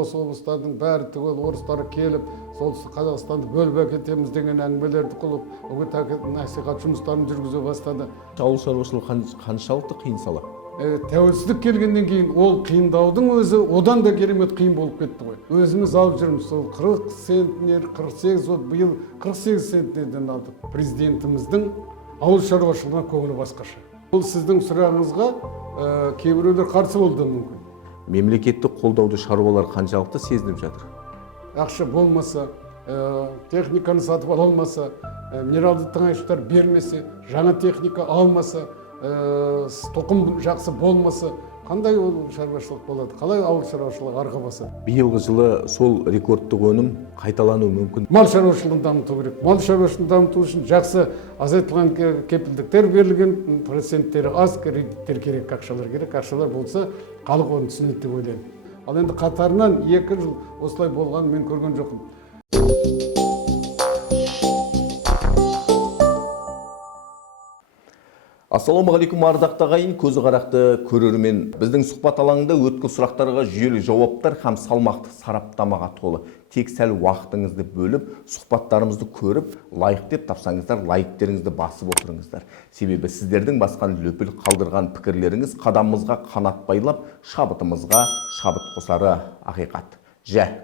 осы облыстардың бәрі түгел орыстар келіп, солтүстік Қазақстанды бөліп әкетеміз деген әңгімелерді қылып, үгіт насихат жұмыстарын жүргізе бастады. Ауыл шаруашылығы қаншалықты қиын сала? Тәуелсіздік келгеннен кейін ол қиындаудың өзі одан да керемет қиын болып кетті ғой. Өзіміз алып жүрміз, сол 40 центнер, 48, биыл 48 центнерден алдық. Президентіміздің ауыл шаруашылығына көңілі басқаша. Бұл сіздің сұрағыңызға кейбіреулер қарсы болды мүмкін. Мемлекеттік қолдауды шаруалар қаншалықты сезініп жатыр? Ақша болмаса, техниканы сатып ала алмаса, минералды тыңайтқыштар бермесе, жаңа техника алмаса, тоқым жақсы болмаса, қандай ол шаруашылық болады? Қалай ауыл шаруашылығы арға басады? Биылғы жылы сол рекордтық өнім қайталануы мүмкін. Мал шаруашылығын дамыту керек. Мал шаруашылығын дамыту үшін жақсы азайтылған кепілдіктер берілген, проценттері аз, кредиттер керек, ақшалар керек. Ақшалар болса, халық оны түсінеді деп ойлаймын. Ал енді қатарынан 2 жыл осылай болғанын мен көрген жоқпын. Ассалаумағалейкум ардақты ағайын, көзі қарақты көрермен. Біздің сұхбат алаңында өткір сұрақтарға жүйелі жауаптар һәм салмақты сараптамаға толы. Тек сәл уақытыңызды бөліп, сұхбаттарымызды көріп, лайк деп тапсаңыздар, лайктеріңізді басып отырыңыздар. Себебі сіздердің басқан löпіл қалдырған пікірлеріңіз қадамымызға қанат байлап, шабытымызға шабыт қосары ақиқат.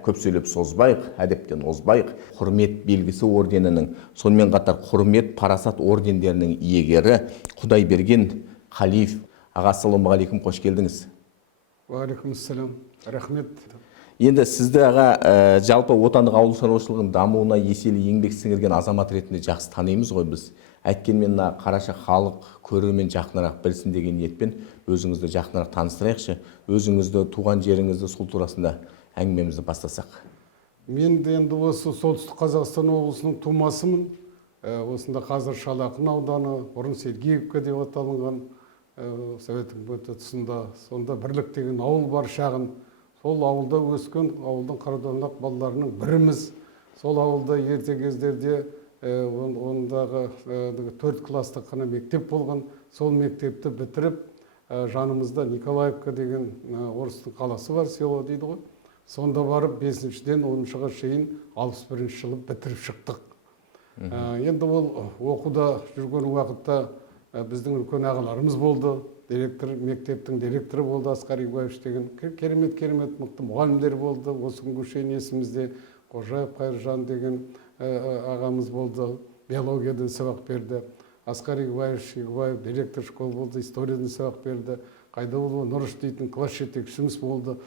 Көп сөйлеп созбайық, әдептен озбайық. Құрмет белгісі орденінің, сонымен қатар құрмет парасат ордендерінің иегері Құдайберген Қалиев. Аға, ассалаумағалейкум, қош келдіңіз. Уағалейкумассалам, рахмет. Енді сізді аға жалпы отандық ауыл шаруашылығының дамуына еселі еңбек сіңірген азамат ретінде жақсы танимыз ғой біз. Әйткенмен қараша халық көрермен жақынырақ білсін деген ниетпен өзіңізді жақынырақ таныстырайықшы. Өзіңізді, туған жеріңізді сол турасында әңгімемізді бастасақ. Мен енді осы солтүстік Қазақстан облысының тумасымын. Осында қазір Шалақын ауданы, бұрын Сергеевка деп аталынған Совет үкіметі тұсында, сонда Бірлік деген ауыл бар, шағын. Сол ауылда өскен, ауылдың қараданақ балаларының біріміз. Сол ауылда ерте кездерде ондағы 4 класстық қана мектеп болған. Сол мектепті бітіріп, жанымызда Николаевка деген орыстың қаласы бар, село дейді ғой. Сонда барып 5-ден 10-ға шейін 61-ші жылы бітіріп шықтық. Енді ол оқуда жүрген уақытта біздің үлкен ағаларымыз болды. Мектептің директоры болды Асқар Игуаевич деген. Керемет мықты мұғалімдер болды. Осы күнге шейін есімізде Қожаев Қайыржан деген ағамыз болды. Биологиядан сабақ берді. Асқар Игуаевич директор школ болды. Историядан сабақ берді. Қайдауұлы Нұрыш дейтін класс жетекшіміз болды.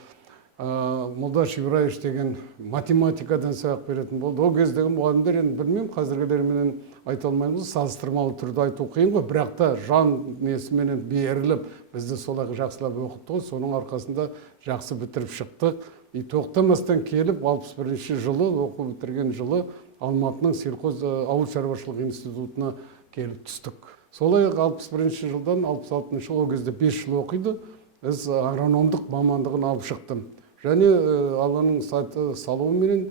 Молдаш Ибраевич деген математикадан сабақ беретін болды. Ол кездегі мұғалімдер, енді білмеймін, қазіргілерменен айта алмаймыз, салыстырмалы түрде айту қиын ғой, бірақ та жан несіменен беріліп, бізді солай жақсылап оқытты ғой, соның арқасында жақсы бітіріп шықтық. Тоқтамастан келіп, 61-ші жылы, оқу бітірген жылы, Алматының сельхоз ауыл шаруашылық институтына келіп түстік. Солай 61-ші жылдан 66-ші ол кезде 5 жыл оқиды, біз агрономдық мамандығын алып шықтым. Және Алланың салуыменен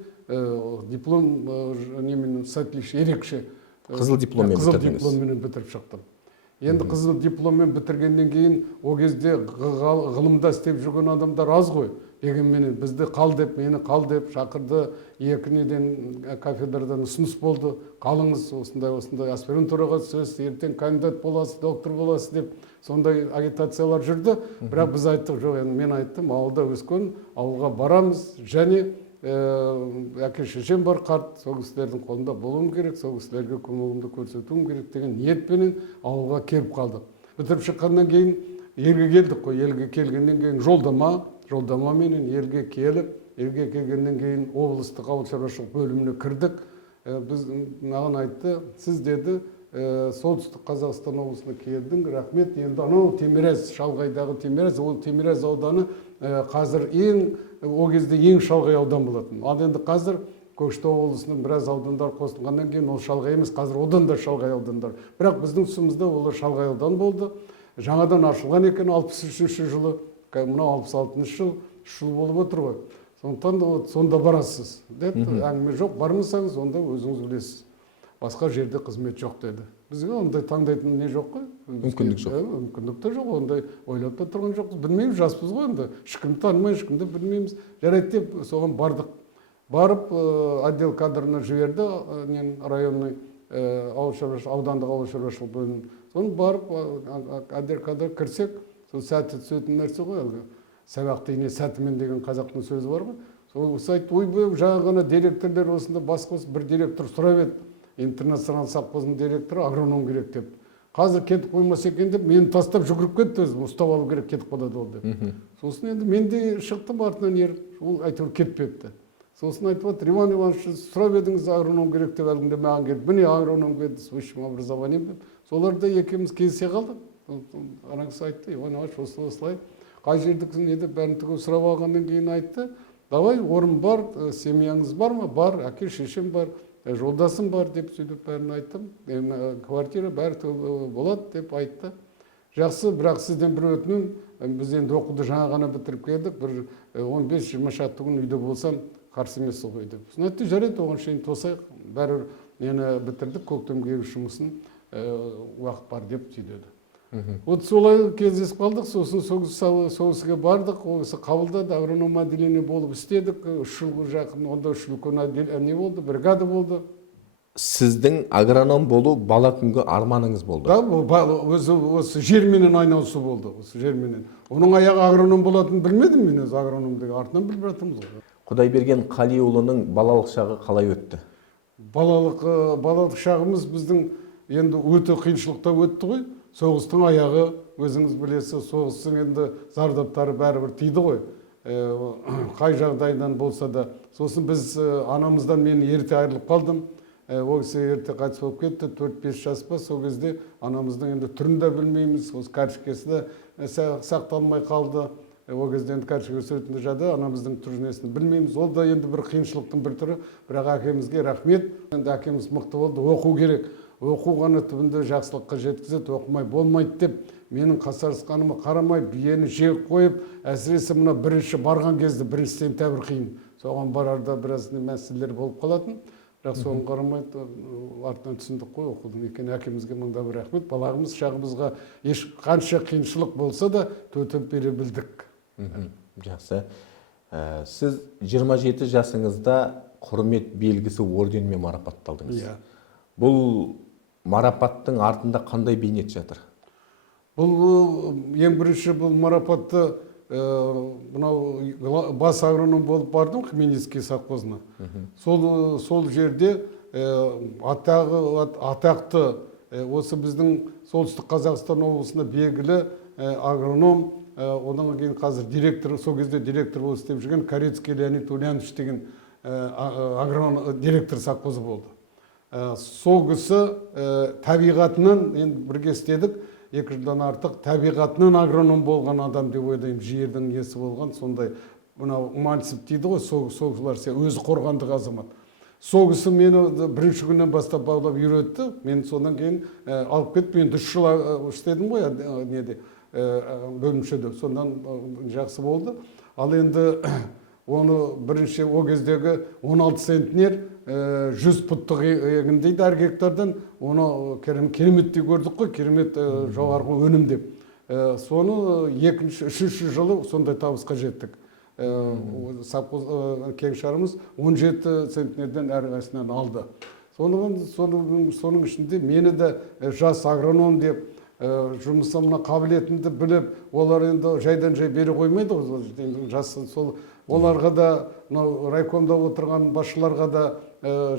диплом ерекше қызыл дипломмен бітіріп шықтым. Енді қызыл дипломмен бітіргеннен кейін ол кезде ғылымда істеп жүрген адамдар аз ғой. Дегенменен бізді мені қал деп шақырды. 2 неден кафедрадан ұсыныс болды. Қалыңыз осындай аспирантураға түсесіз, ертең кандидат боласыз, доктор боласыз деп сондай агитациялар жүрді. Бірақ біз айттық, жоқ, мен айттым, ауылда өскен, ауылға барамыз, және әке-шешем бар қарт, сол кісілердің қолында болуым керек, сол кісілерге көмегімді көрсетуім керек деген ниетпенен ауылға келіп қалдық. Бітіріп шыққаннан кейін елге келдік қой, елге келгеннен кейін жолдамаменен елге келгеннен кейін облыстық ауыл шаруашылық бөліміне кірдік. Біз маған айтты, сіз деді, солтүстік Қазақстан облысына келдің, рахмет. Енді анау Темирязь, шалғайдағы Темирязь, ол Темирязь ауданы қазір ол кезде ең шалғай аудан болатын. Ал енді қазір Көкшетау облысының біраз аудандар қосылғаннан кейін ол шалғай емес, қазір одан да шалғай аудандар. Бірақ біздің тұсымызда олар шалғай аудан болды. Жаңадан ашылған екен 63-ші жылы, мынау 66-шы жыл болып отыр ғой. Сондықтан сонда барасыз деді. Әңгіме жоқ, бармасаңыз онда өзіңіз білесіз. Басқа жерде қызмет жоқ деді. бізге ондай таңдайтын не жоқ қой. Мүмкіндік жоқ. Мүмкіндік те жоқ, ондай ойлап та тұрған жоқпыз. Білмейміз, жаспыз ғой енді. Ешкімді танымай, ешкімді білмейміз. Жарайды деп соған бардық. Барып отдел кадрына жіберді, районный аудандық ауыл шаруашылық бөлімі. Соны барып отдел кадр кірсек, сол сәті түсетін нәрсе ғой әлгі. Сабақты ине сәтімен деген қазақтың сөзі бар ғой. Сол айтты, ойбай, жаңа ғана директорлар осында бас қосып, бір директор сұрап еді. Интернационал совхозының директоры агроном керек деп. Қазір кетіп қоймаса екен деп, мені тастап жүгіріп кетті өзі, ұстап алу керек, кетіп қалады ол деп. Сосын енді мен де шықтым артынан еріп, ол әйтеуір кетпепті. Сосын айтып отыр, Иван Иванович, сұрап едіңіз агроном керек деп, әлгінде маған келді. Міне агроном келді, с высшим образованием деп. Соларда екеуміз келісе қалдық. Ана кісі айтты, Иван Иванович, осылай. Қай жердіксің еді, бәрін түгел сұрап алғаннан кейін айтты. Давай, орын бар, семьяңыз бар ма? Бар, әке шешем бар, жолдасым бар деп сөйтіп бәрін айттым. Квартира бәрі болады деп айтты. Жақсы, бірақ сізден бір өтінім, біз енді оқуды жаңа ғана бітіріп келдік, бір 15-20 шақты күн үйде болсам қарсы емес ғой деп. Сосын айтты, жарайды, оған шейін тосайық, бәрі нені бітірдік, көктемгі жұмысын уақыт бар деп сөйдеді. Вот солай кездесіп қалдық, сосын соғысқа бардық, ол кісі қабылдады, агроном отделение болып істедік, 3 жылға жақын, онда 3 үлкен не болды, бригада болды. Сіздің агроном болу бала күнгі арманыңыз болды? Да, осы жерменен айналысу болды, осы жерменен. Оның аяғы агроном болатынын білмедім мен, өзі агроном деген артынан біліп жатырмыз ғой. Құдайберген Қалиұлының балалық шағы қалай өтті? Балалық шағымыз біздің енді өте қиыншылықта өтті ғой. Соғыстың аяғы, өзіңіз білесіз, соғыстың енді зардаптары бәрібір тиді ғой. Қай жағдайдан болса да. Сосын біз анамыздан мен ерте айырылып қалдым. Ол кісі ерте қайтыс болып кетті, 4-5 жас па, сол кезде анамыздың енді түрін де білмейміз, осы кәрішкесі де сақталмай қалды. Ол кезде енді кәрішке суретінде жады, анамыздың түрінесін білмейміз. Ол да енді бір қиыншылықтың бір түрі, бірақ әкемізге рахмет. Енді әкеміз мықты болды, оқу керек. Оқу ғана түбінде жақсылыққа жеткізеді, оқымай болмайды деп, менің қасарысқаныма қарамай, биені жегіп қойып, әсіресе мына бірінші барған кезде, бірінші сентябрь қиын. Соған барарда біраз мәселелер болып қалатын. Бірақ соған қарамай, артынан түсіндік қой, оқудың екен. Әкемізге мыңда бір рахмет. Балағымыз шағымызға қанша қиыншылық болса да төтеп бере білдік. Жақсы. Сіз 27 жасыңызда құрмет белгісі орденімен марапатталдыңыз. Бұл марапаттың артында қандай бейнет жатыр? Бұл ең бірінші бұл марапатты мынау бас агроном болып бардым Хмельницкий совхозына. Сол жерде атақты осы біздің солтүстік Қазақстан облысында белгілі агроном, одан кейін қазір директор, сол кезде директор болып істеп жүрген Корецкий Леонид Ульянович деген директор совхозы болды. Сол кісі табиғатынан енді бірге істедік, 2 жылдан артық табиғатынан агроном болған адам деп ойлаймын, жердің несі болған, сондай мынау Мальцев дейді ғой, солғылар өзі қорғандық азамат. Сол кісі мені бірінші күннен бастап баулап үйретті, мен содан кейін алып кетіп, мен 3 жыл істедім ғой неде бөлімшеде, сондан жақсы болды. Ал енді оны бірінші о кездегі 16 центнер 100 пұттық егін дейді әр гектардан, оны кереметтей көрдік қой, керемет жоғарғы өнім деп. Соны 2-3 жылы сондай табысқа жеттік. Кеңшарымыз 17 центнерден әрқайсынан алды. Соның ішінде мені де жас агроном деп, жұмысымна қабілетімді біліп, олар енді жайдан жай бере қоймайды. Оларға да, райкомда отырған басшыларға да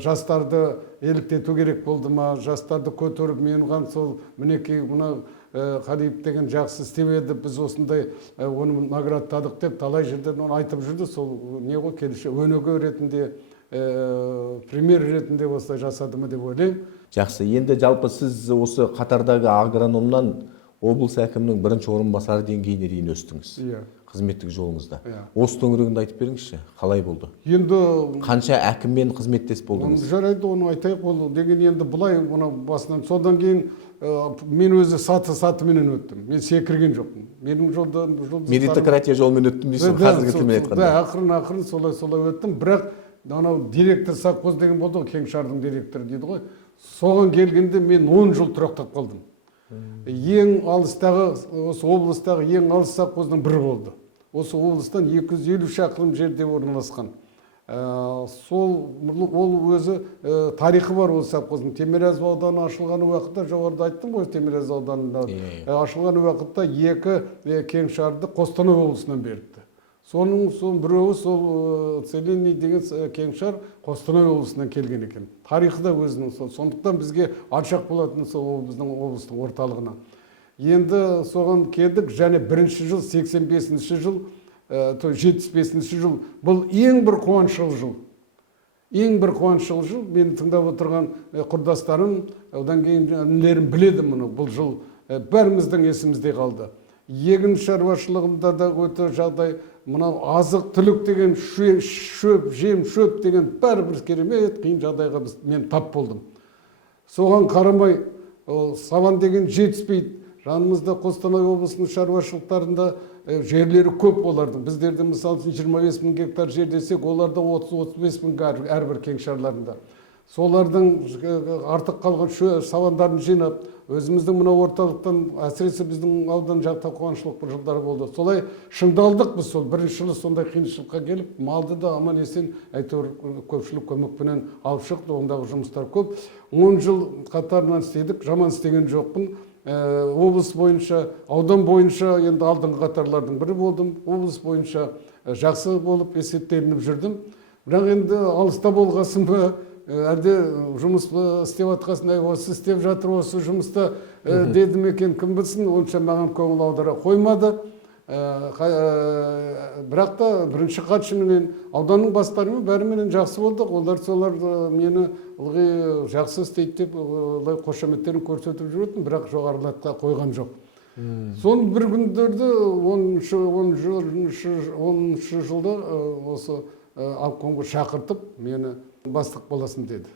жастарды еліктету керек болды ма, жастарды көтеріп, мен оған сол мінекей мына Қалиев деген жақсы істеп еді, біз осындай оны наградтадық деп талай жерден оны айтып жүрді. Сол не ғой, келешек өнеге ретінде, пример ретінде осылай жасады ма деп ойлаймын. Жақсы, енді жалпы сіз осы қатардағы агрономнан облыс әкімінің бірінші орынбасары деңгейіне дейін өстіңіз. Қызметтік жолыңызда. Осы төңірегінде айтып беріңізші, қалай болды? Енді қанша әкіммен қызметтес болдыңыз? Жарайды, оны айтайық, ол деген енді бұлай басынан. Содан кейін мен өзі сатыменен өттім. Мен секірген жоқпын. Менің меритократия жолымен өттім дейсің, қазіргі тілмен айтқанда. Ақырын солай өттім. Бірақ директор совхоз деген болды ғой, Кеңшардың директоры дейді ғой. соған келгенде мен 10 жыл тұрақтап қалдым. Ең алыстағы, осы облыстағы ең алыс совхоздың бірі болды. Осы облыстан 250 шақырым жерде орналасқан. Ол өзі тарихы бар ол совхоздың. Темирязев ауданы ашылған уақытта, жоғарыда айттым ғой, Темирязев ауданында ашылған уақытта 2 кеңшарды Қостанай облысынан беріпті. Соның біреуі сол Целинный деген кеңшар Қостанай облысынан келген екен. Тарихы да өзінің сол. Сондықтан бізге алшақ болатын сол біздің облыстың орталығына. Енді соған келдік, және бірінші жыл 85-ші жыл, 75-ші жыл. Бұл ең бір қуаншыл жыл. Ең бір қуаншыл жыл. Мені тыңдап отырған құрдастарым, одан кейін інілерім біледі мұны. Бұл жыл бәріміздің есімізде қалды. Егін шаруашылығында да өте жағдай, мынау азық түлік деген шөп, жем шөп деген бәрібір керемет қиын жағдайға мен тап болдым. Соған қарамай, сабан деген жетіспейді. Жанымызда Қостанай облысының шаруашылықтарында жерлері көп олардың. Біздерде мысалы 25 000 гектар жер десек, оларда 30-35 000 әрбір кеңшарларында. Солардың артық қалған сабандарын жинап, өзіміздің мына орталықтан, әсіресе біздің аудан жақта қуаншылық бір жылдары болды. Солай шыңдалдық біз сол. Бірінші жылы сондай қиыншылыққа келіп, малды да аман есен әйтеуір көпшілік көмекпенен алып шықты. Ондағы жұмыстар көп. 10 жыл қатарынан істедік, жаман істеген жоқпын. Облыс бойынша, аудан бойынша енді алдыңғы қатарлардың бірі болдым. Облыс бойынша жақсы болып есептелініп жүрдім. Бірақ енді алыста болғасын ба, әлде жұмыс істеп атқасын, осы істеп жатыр, осы жұмыста дедім екен, кім білсін, онша маған көңіл аудара қоймады. Бірақ та бірінші хатшымен, ауданның бастарымен бәріменен жақсы болдық. Солар мені ылғи жақсы істейді деп қошаметтерін көрсетіп жүретін, бірақ жоғарылатқа қойған жоқ. Соның бір күндерді 10-шы жылда осы обкомға шақыртып, мені бастық боласын деді.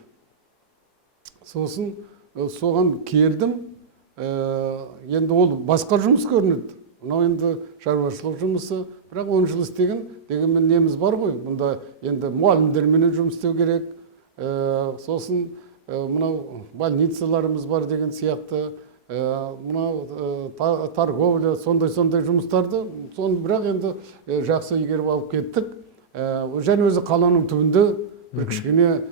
Сосын соған келдім. Енді ол басқа жұмыс көрінеді. Мынау енді шаруашылық жұмысы, бірақ 10 жыл істеген, дегенмен неміз бар ғой. Бұнда енді мұғалімдермен жұмыс істеу керек. Сосын мынау больницаларымыз бар деген сияқты, мынау торговля, сондай жұмыстарды, бірақ енді жақсы игеріп алып кеттік. Және өзі қаланың түбінде бір кішкене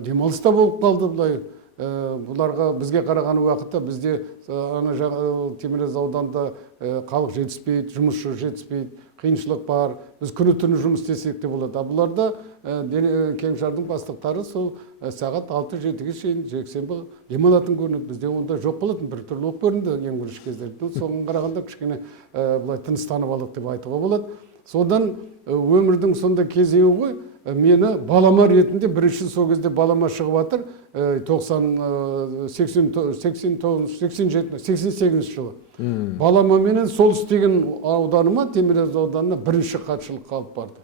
демалыста болып қалды бұлай. Бұларға бізге қараған уақытта бізде Темирязев ауданында халық жетіспейді, жұмысшы жетіспейді, қиыншылық бар. Біз күні-түні жұмыс істесек те болады. Бұларда кеңшардың бастықтары сол сағат 6-7-ге шейін жексенбі демалатын көрінеді. Бізде онда жоқ болатын, бір түрлі болып көрінді ең бірінші кездерде. Соған қарағанда кішкене бұлай тыныстанып алдық деп айтуға болады. Содан өмірдің сонда кезеңі ғой, мені балама ретінде бірінші сол кезде балама шығып жатыр 88 жылы. Балама менен сол істеген ауданыма, Темирязев ауданына бірінші хатшылыққа алып барды.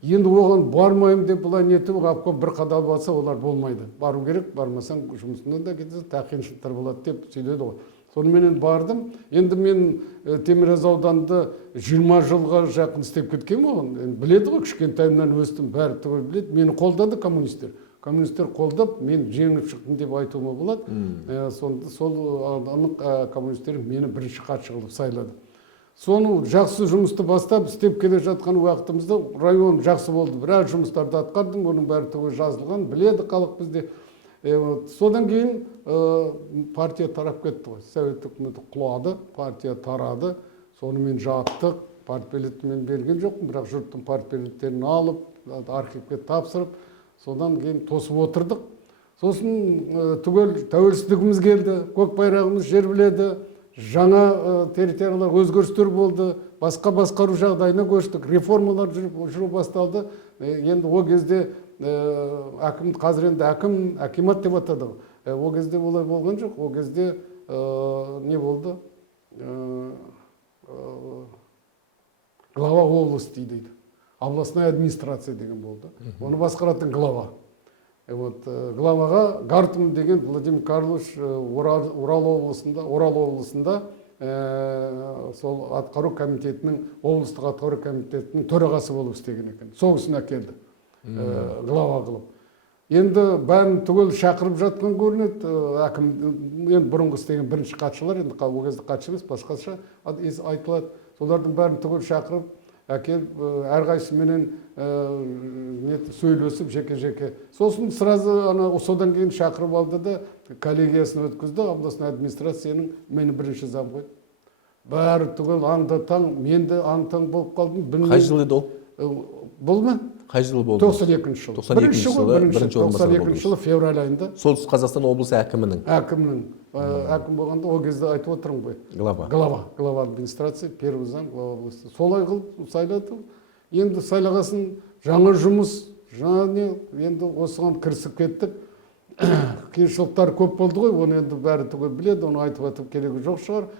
Енді оған бармайым деп бұлай нетіп, обком бір қадалып алса, олар болмайды. Бару керек, бармасаң жұмысында да кетеді, қиыншылықтар болады деп сөйледі ғой. Соныменен бардым. Енді мен Темирязев ауданында 20 жылға жақын істеп кеткен оған. Біледі ғой, кішкентайымнан өстім, бәрі түгел біледі. Мені қолдады коммунистер. Коммунистер қолдап, мен жеңіп шықтым деп айтуыма болады. Сол ауданның коммунистері мені бірінші хатшы қылып сайлады. Соны жақсы жұмысты бастап, істеп келе жатқан уақытымызда район жақсы болды. Біраз жұмыстарды атқардым, оның бәрі түгел жазылған, біледі халық бізде. Содан кейін партия тарап кетті ғой. Совет үкіметі құлады, партия тарады. Сонымен жаттық, партбилетті мен берген жоқпын, бірақ жұрттың партбилеттерін алып, архивке тапсырып, содан кейін тосып отырдық. Сосын түгел тәуелсіздігіміз келді, көк байрағымыз жербіледі, жаңа территориялар өзгерістер болды, басқа басқару жағдайына көштік, реформалар жүру басталды. Енді о кезде қазір енді акимат деп атады. О кезде олай болған жоқ. О кезде не болды? Глава области дейді. Областная администрация деген болды. Оны басқаратын глава. Главаға Гартман деген Владимир Карлович Орал облысында сол атқару комитетінің, облыстық атқару комитетінің төрағасы болып істеген екен. Сол кісіні әкелді глава қылып. енді бәрін түгел шақырып жатқан көрінеді. Әкім енді бұрынғы істеген бірінші хатшылар, енді ол кезде хатшы емес, басқаша айтылады. Солардың бәрін түгел шақырып әкеліп әрқайсысыменен сөйлесіп жеке-жеке. Сосын сразу содан кейін шақырып алды да коллегиясын өткізді. Областной администрацияның мені бірінші зам қойды. Бәрі түгел аңда таң, мен де аң-таң болып қалдым. Қай жыл еді ол? Бұл ма? Қай жыл болды? 92 жыл. 92 жылы февраль айында. Солтүстік Қазақстан облысы әкімінің. Әкім болғанда ол кезде айтып отырмын ғой. Глава администрации, первый зам глава области. Солай қылып сайлады. Енді сайлағасын жаңа жұмыс, енді осыған кірісіп кеттік. Қиыншылықтар көп болды ғой, оны енді бәрі түгел біледі, оны айтып керегі жоқ шығар.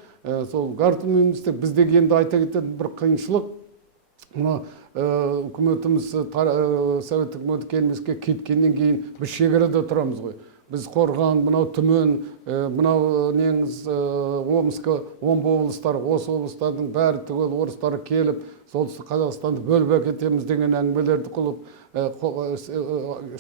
Сол гартумемізде біздегі енді айта кететін бір қиыншылық. Мына үкіметіміз совет үкіметі келмеске кеткеннен кейін біз шекарада тұрамыз ғой. Біз Қорған, мынау Түмен, мынау неңіз Омска, Омбы облыстары, осы облыстардың бәрі түгел орыстары келіп, солтүстік Қазақстанды бөліп әкетеміз деген әңгімелерді қылып,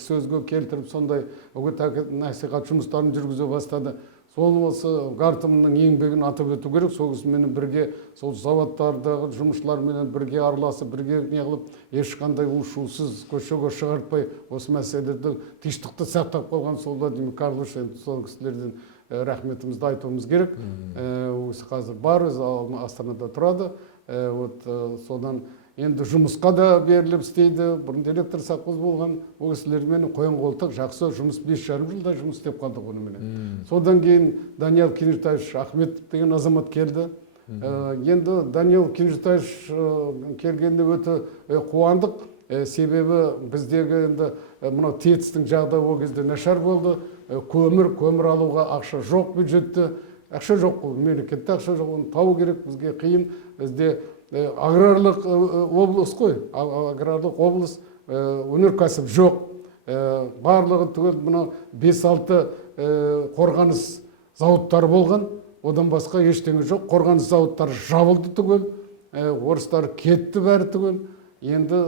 сөзге келтіріп, сондай насихат жұмыстарын жүргізе бастады. Сол осы Гартымның еңбегін атап өту керек. Соғысымен бірге, сол заводтардағы жұмысшылармен бірге араласып, бірге неғылып, ешқандай ушусыз көшеге шығартпай, осы мәселелерді тыныштықты сақтап қалған сол Владимир Карлович, сол кісілерден рахметімізді айтуымыз керек. Осы қазір бар, Астанада тұрады. Содан енді жұмысқа да беріліп істейді. Бұрын директор совхоз болған, ол кісілермен қоян қолтық жақсы жұмыс 5,5 жылда жұмыс істеп қалдық онымен. Содан кейін Даниял Кенжетаевич Ахметов деген азамат келді. Енді Даниял Кенжетаевич келгенде өте қуандық. Себебі біздегі енді мынау ТЭЦ-тің жағдайы ол кезде нашар болды. Көмір алуға ақша жоқ бюджетте. Ақша жоқ, мемлекетте ақша жоқ, оны табу керек, бізге қиын. Бізде аграрлық облыс қой, аграрлық облыс, өнеркәсіп жоқ. Барлығы түгел мына 5-6 қорғаныс зауыттары болған, одан басқа ештеңе жоқ. Қорғаныс зауыттары жабылды түгел, орыстар кетті бәрі түгел. Енді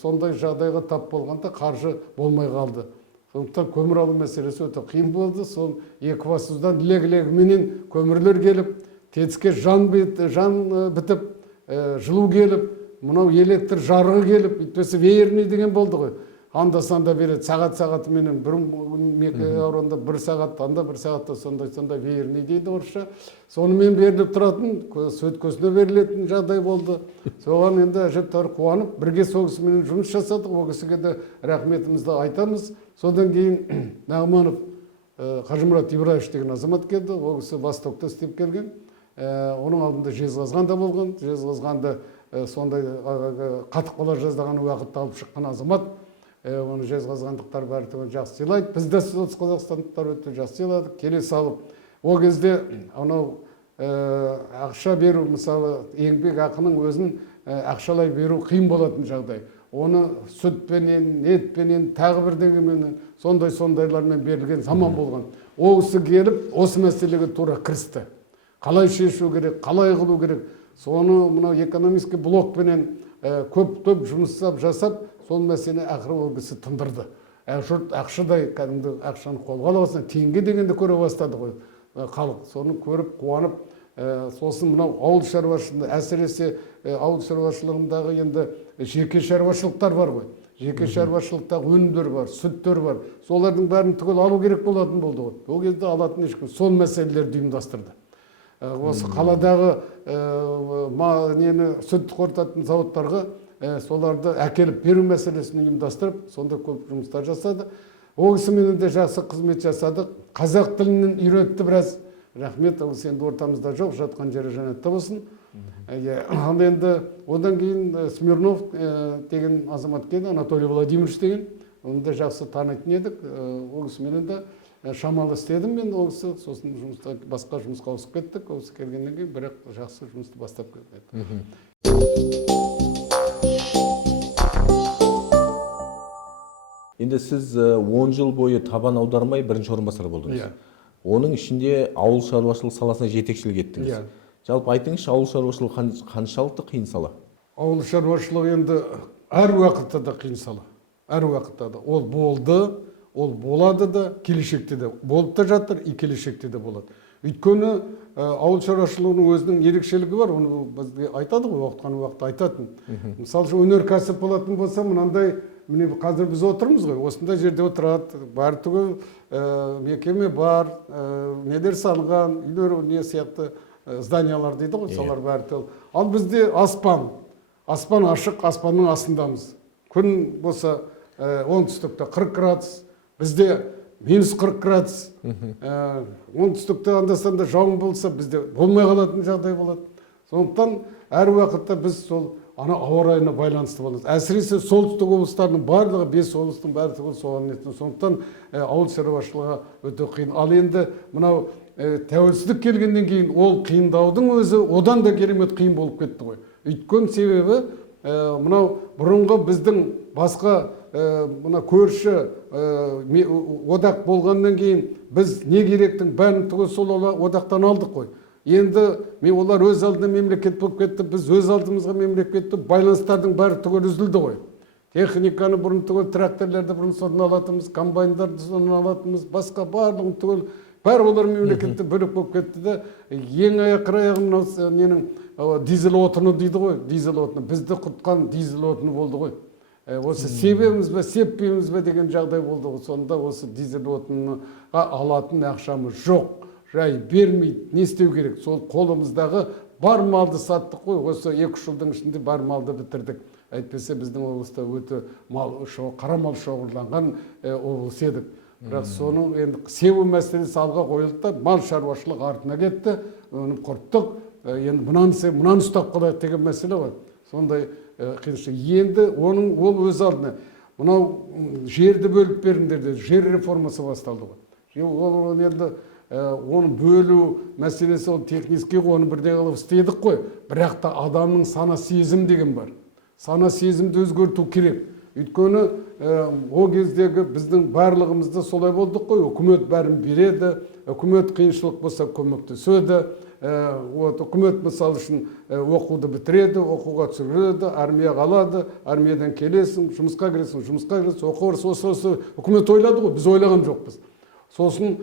сондай жағдайға тап болғанда қаржы болмай қалды. Сондықтан көмір алу мәселесі өте қиын болды. Сол Екібастұздан лек-легіменен көмірлер келіп, ТЭЦ-ке жан бітіп, жылу келіп, мынау электр жарығы келіп, үйтпесе веерный деген болды ғой. Анда-санда береді, сағат-сағатыменен, бір ауранда 1 сағат, анда 1 сағатта сондай веерный дейді орысша. Сонымен беріліп тұратын, сөйткөсіне берілетін жағдай болды. Соған енді әжептәуір қуанып, бірге соғысымен жұмыс жасадық, ол кісіге де рахметімізді айтамыз. Содан кейін Нағманов Қажымұрат Ибраевич деген азамат келді, ол кісі Востокта істеп келген. Оның алдында Жезқазғанда болған, Жезқазғанда сондай қатықпалар жаздаған уақытта алып шыққан азамат. Оны жезқазғандықтар бәрі түгел жақсы сыйлайды. Біз де солтүстік қазақстандықтар өте жақсы сыйладық. Келе салып, ол кезде анау ақша беру, мысалы, еңбек ақының өзін ақшалай беру қиын болатын жағдай. Оны сүтпенен, етпенен, тағы бірдеңеменен, сондайлармен берілген заман болған. Ол кісі келіп, осы мәселеге тура кірісті. Қалай шешу керек, қалай қылу керек. Соны мынау экономистік блокпенен көп жұмыстап жасап, сол мәселені ақыры ол кісі тындырды. Жұрт ақшадай кәдімгі ақшаны қолға аласың, теңге дегенді көре бастады ғой халық. Соны көріп, қуанып, сосын мынау ауыл шаруашылығында, әсіресе ауыл шаруашылығындағы енді жеке шаруашылықтар бар ғой. Жеке шаруашылықтағы өнімдер бар, сүттер бар. Солардың бәрін түгел алу керек болатын болды ғой. Ол кезде алатын ешкім сол мәселелерді ұйымдастырды. Осы қаладағы сүт қорытатын зауыттарға соларды әкеліп беру мәселесін ұйымдастырып, сонда көп жұмыстар жасады. Ол кісіменен де жақсы қызмет жасадық. Қазақ тілінен үйретті біраз. Рахмет, ол енді ортамызда жоқ, жатқан жері жәннатта болсын. Ал енді одан кейін Смирнов деген азамат келді, Анатолий Владимирович деген. Оны да жақсы танитын едік. Ол кісіменен де шамалы істедім мен ол кісі, сосын басқа жұмысқа ауысып кеттік. Ол кісі келгеннен кейін бірақ жақсы жұмысты бастап кетті. Енді сіз 10 жыл бойы табан аудармай бірінші орынбасар болдыңыз. Оның ішінде ауыл шаруашылық саласына жетекшілік еттіңіз. Жалпы айтыңызшы, ауыл шаруашылығы қаншалықты қиын сала? Ауыл шаруашылығы енді әр уақытта да қиын сала. Әр уақытта да. Ол болды, ол болады да, келешекте де болып та жатыр, и келешекте де болады. Өйткені ауыл шаруашылығының өзінің ерекшелігі бар, оны бізге айтады ғой, уақытқан уақытта айтатын. Мысалы үшін өнеркәсіп болатын болса, мынандай, міне қазір біз отырмыз ғой, осындай жерде отырады, бар түгел мекеме бар, нелер салған, үйлер не сияқты зданиялар дейді ғой, солар бәрі түгел. Ал бізде аспан ашық, аспанның астындамыз. Күн болса оңтүстікте 40 градус, бізде минус 40 градус. Оңтүстікте анда-санда жауын болса, бізде болмай қалатын жағдай болады. Сондықтан әр уақытта біз сол ана ауа райына байланысты боламыз. Әсіресе солтүстік облыстардың барлығы, 5 облыстың барлығы соған нетін. Сондықтан ауыл шаруашылығы өте қиын. Ал енді мынау тәуелсіздік келгеннен кейін ол қиындаудың өзі одан да керемет қиын болып кетті ғой. Өйткені себебі мынау бұрынғы біздің басқа мына көрші одақ болғаннан кейін біз не керектің бәрін түгел сол одақтан алдық қой. Енді олар өз алдына мемлекет болып кетті, біз өз алдымызға мемлекетті, байланыстардың бәрі түгел үзілді ғой. Техниканы бұрын түгел, тракторларды бұрын содан алатымыз, комбайндарды содан алатымыз, басқа барлығын түгел, бәрі олар мемлекетті бөлек болып кетті де, ең аяғы ненің дизель отыны дейді ғой, дизель отыны. Бізді құтқан дизель отыны болды ғой. Осы себеміз бе, сеппейміз бе деген жағдай болды ғой. Сонда осы дизель отынға алатын ақшамыз жоқ. Жай бермейді, не істеу керек? Сол қолымыздағы бар малды саттық қой. Осы 2 жылдың ішінде бар малды бітірдік. Әйтпесе біздің облыста өте қара мал шоғырланған облыс едік. Бірақ соның енді себу мәселесі алға қойылды да, мал шаруашылығы артына кетті, оны құрттық. Енді мынаны ұстап қалайық деген мәселе бар. Сондай қиыншылық. Енді ол өз алдына мынау жерді бөліп беріңдер деді, жер реформасы басталды ғой. Ол енді оны бөлу мәселесі, ол технический оны бірден қылып істедік қой. Бірақ та адамның сана сезім деген бар. Сана сезімді өзгерту керек. Өйткені о кездегі біздің барлығымызда солай болдық қой. Үкімет бәрін береді, үкімет қиыншылық болса көмектеседі. Үкімет мысалы үшін оқуды бітіреді, оқуға түсіреді, армияға алады, армиядан келесің, жұмысқа кіресің, оқу осы үкімет ойлады ғой, біз ойлаған жоқпыз. Сосын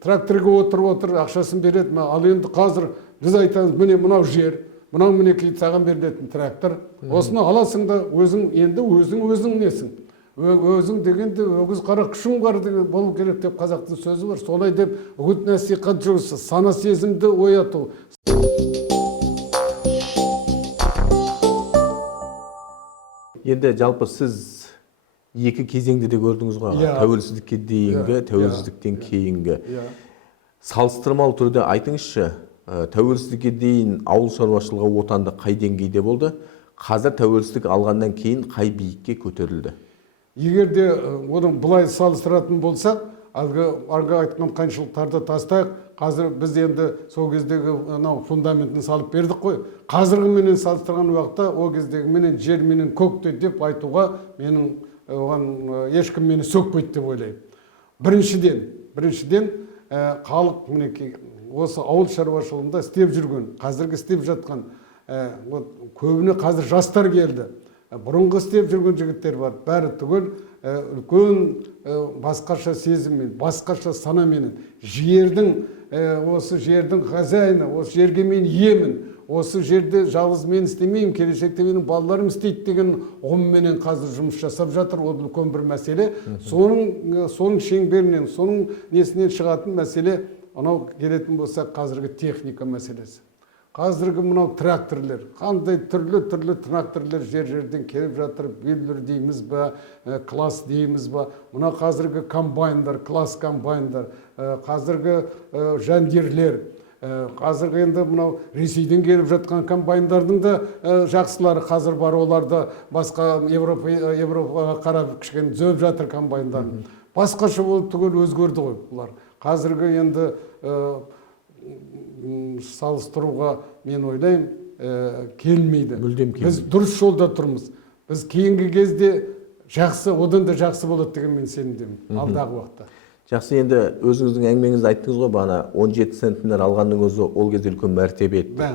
тракторға отыр, ақшасын береді. Ал енді қазір біз айтамыз, міне мынау жер, мынау мінекей саған берілетін трактор. Осыны аласың да өзің несің. Өзің дегенде өгіз қара күшің бар деген болу керек деп қазақтың сөзі бар. Солай деп үгіт насихат жүргізу, сана сезімді ояту. Енді жалпы сіз екі кезеңді де көрдіңіз ғой, тәуелсіздікке дейінгі, тәуелсіздіктен кейінгі. Салыстырмалы түрде айтыңызшы, тәуелсіздікке дейін ауыл шаруашылығы отанды қай деңгейде болды, қазір тәуелсіздік алғаннан кейін қай биікке көтерілді? Егер де оның бұлай салыстыратын болсақ, арғы айтқан қайшылықтарды тастайық. Қазір біз енді сол кездегі фундаментін салып бердік қой. Қазіргі менен салыстырған уақытта о кездегі менен жер менен көкте деп айтуға менің оған ешкім мені сөкпейді деп ойлаймын. Біріншіден халық мінекей осы ауыл шаруашылығында істеп жүрген, қазіргі істеп жатқан көбіне қазір жастар келді. Бұрынғы істеп жүрген жігіттер бар, бәрі түгел үлкен басқаша сезіммен, басқаша санаменен осы жердің хозяйны, осы жерге мен иемін, осы жерде жалғыз мен істемеймін, келешекте менің балаларым істейді деген ұғымменен қазір жұмыс жасап жатыр. Ол үлкен бір мәселе. Соның шеңберінен, соның несінен шығатын мәселе, анау келетін болса қазіргі техника мәселесі. Қазіргі мынау тракторлер, қандай түрлі тракторлер жер-жерден келіп жатыр, белдер дейміз ба, класс дейміз ба, мына қазіргі комбайндар, класс комбайндар, қазіргі жандерлер, қазіргі енді мынау Ресейден келіп жатқан комбайндардың да жақсылары қазір бар, оларды басқа Европаға қарап кішкене зөп жатыр комбайндарын. Басқаша болып түгел өзгерді ғой бұлар. Қазіргі енді салыстыруға мен ойлаймын келмейді. Біз дұрыс жолда тұрмыз. Біз кейінгі кезде жақсы, одан да жақсы болады деген мен сенімдемін алдағы уақытта. Жақсы, енді өзіңіздің әңгімеңізді айттыңыз ғой, бана 17 центнер алғанның өзі ол кезде үлкен мәртебе еді.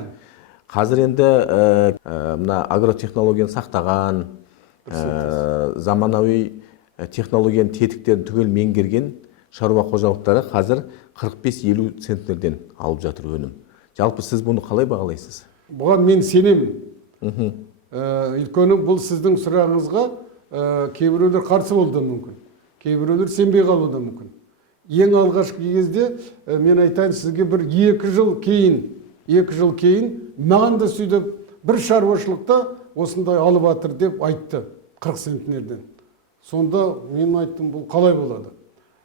Қазір енді мына агротехнологияны сақтаған, заманауи технологияның тетіктерін түгел меңгерген шаруа қожалықтары қазір 45-50 центнерден алып жатыр өнім. Жалпы сіз бұны қалай бағалайсыз? Бұған мен сенемін. Өйткені бұл сіздің сұрағыңызға кейбіреулер қарсы болуы мүмкін. Кейбіреулер сенбей қалуы да мүмкін. Ең алғашқы кезде мен айтайын сізге бір 2 жыл кейін маған да сөйтіп бір шаруашылықта осындай алып жатыр деп айтты 40 центнерден. Сонда мен айттым, бұл қалай болады?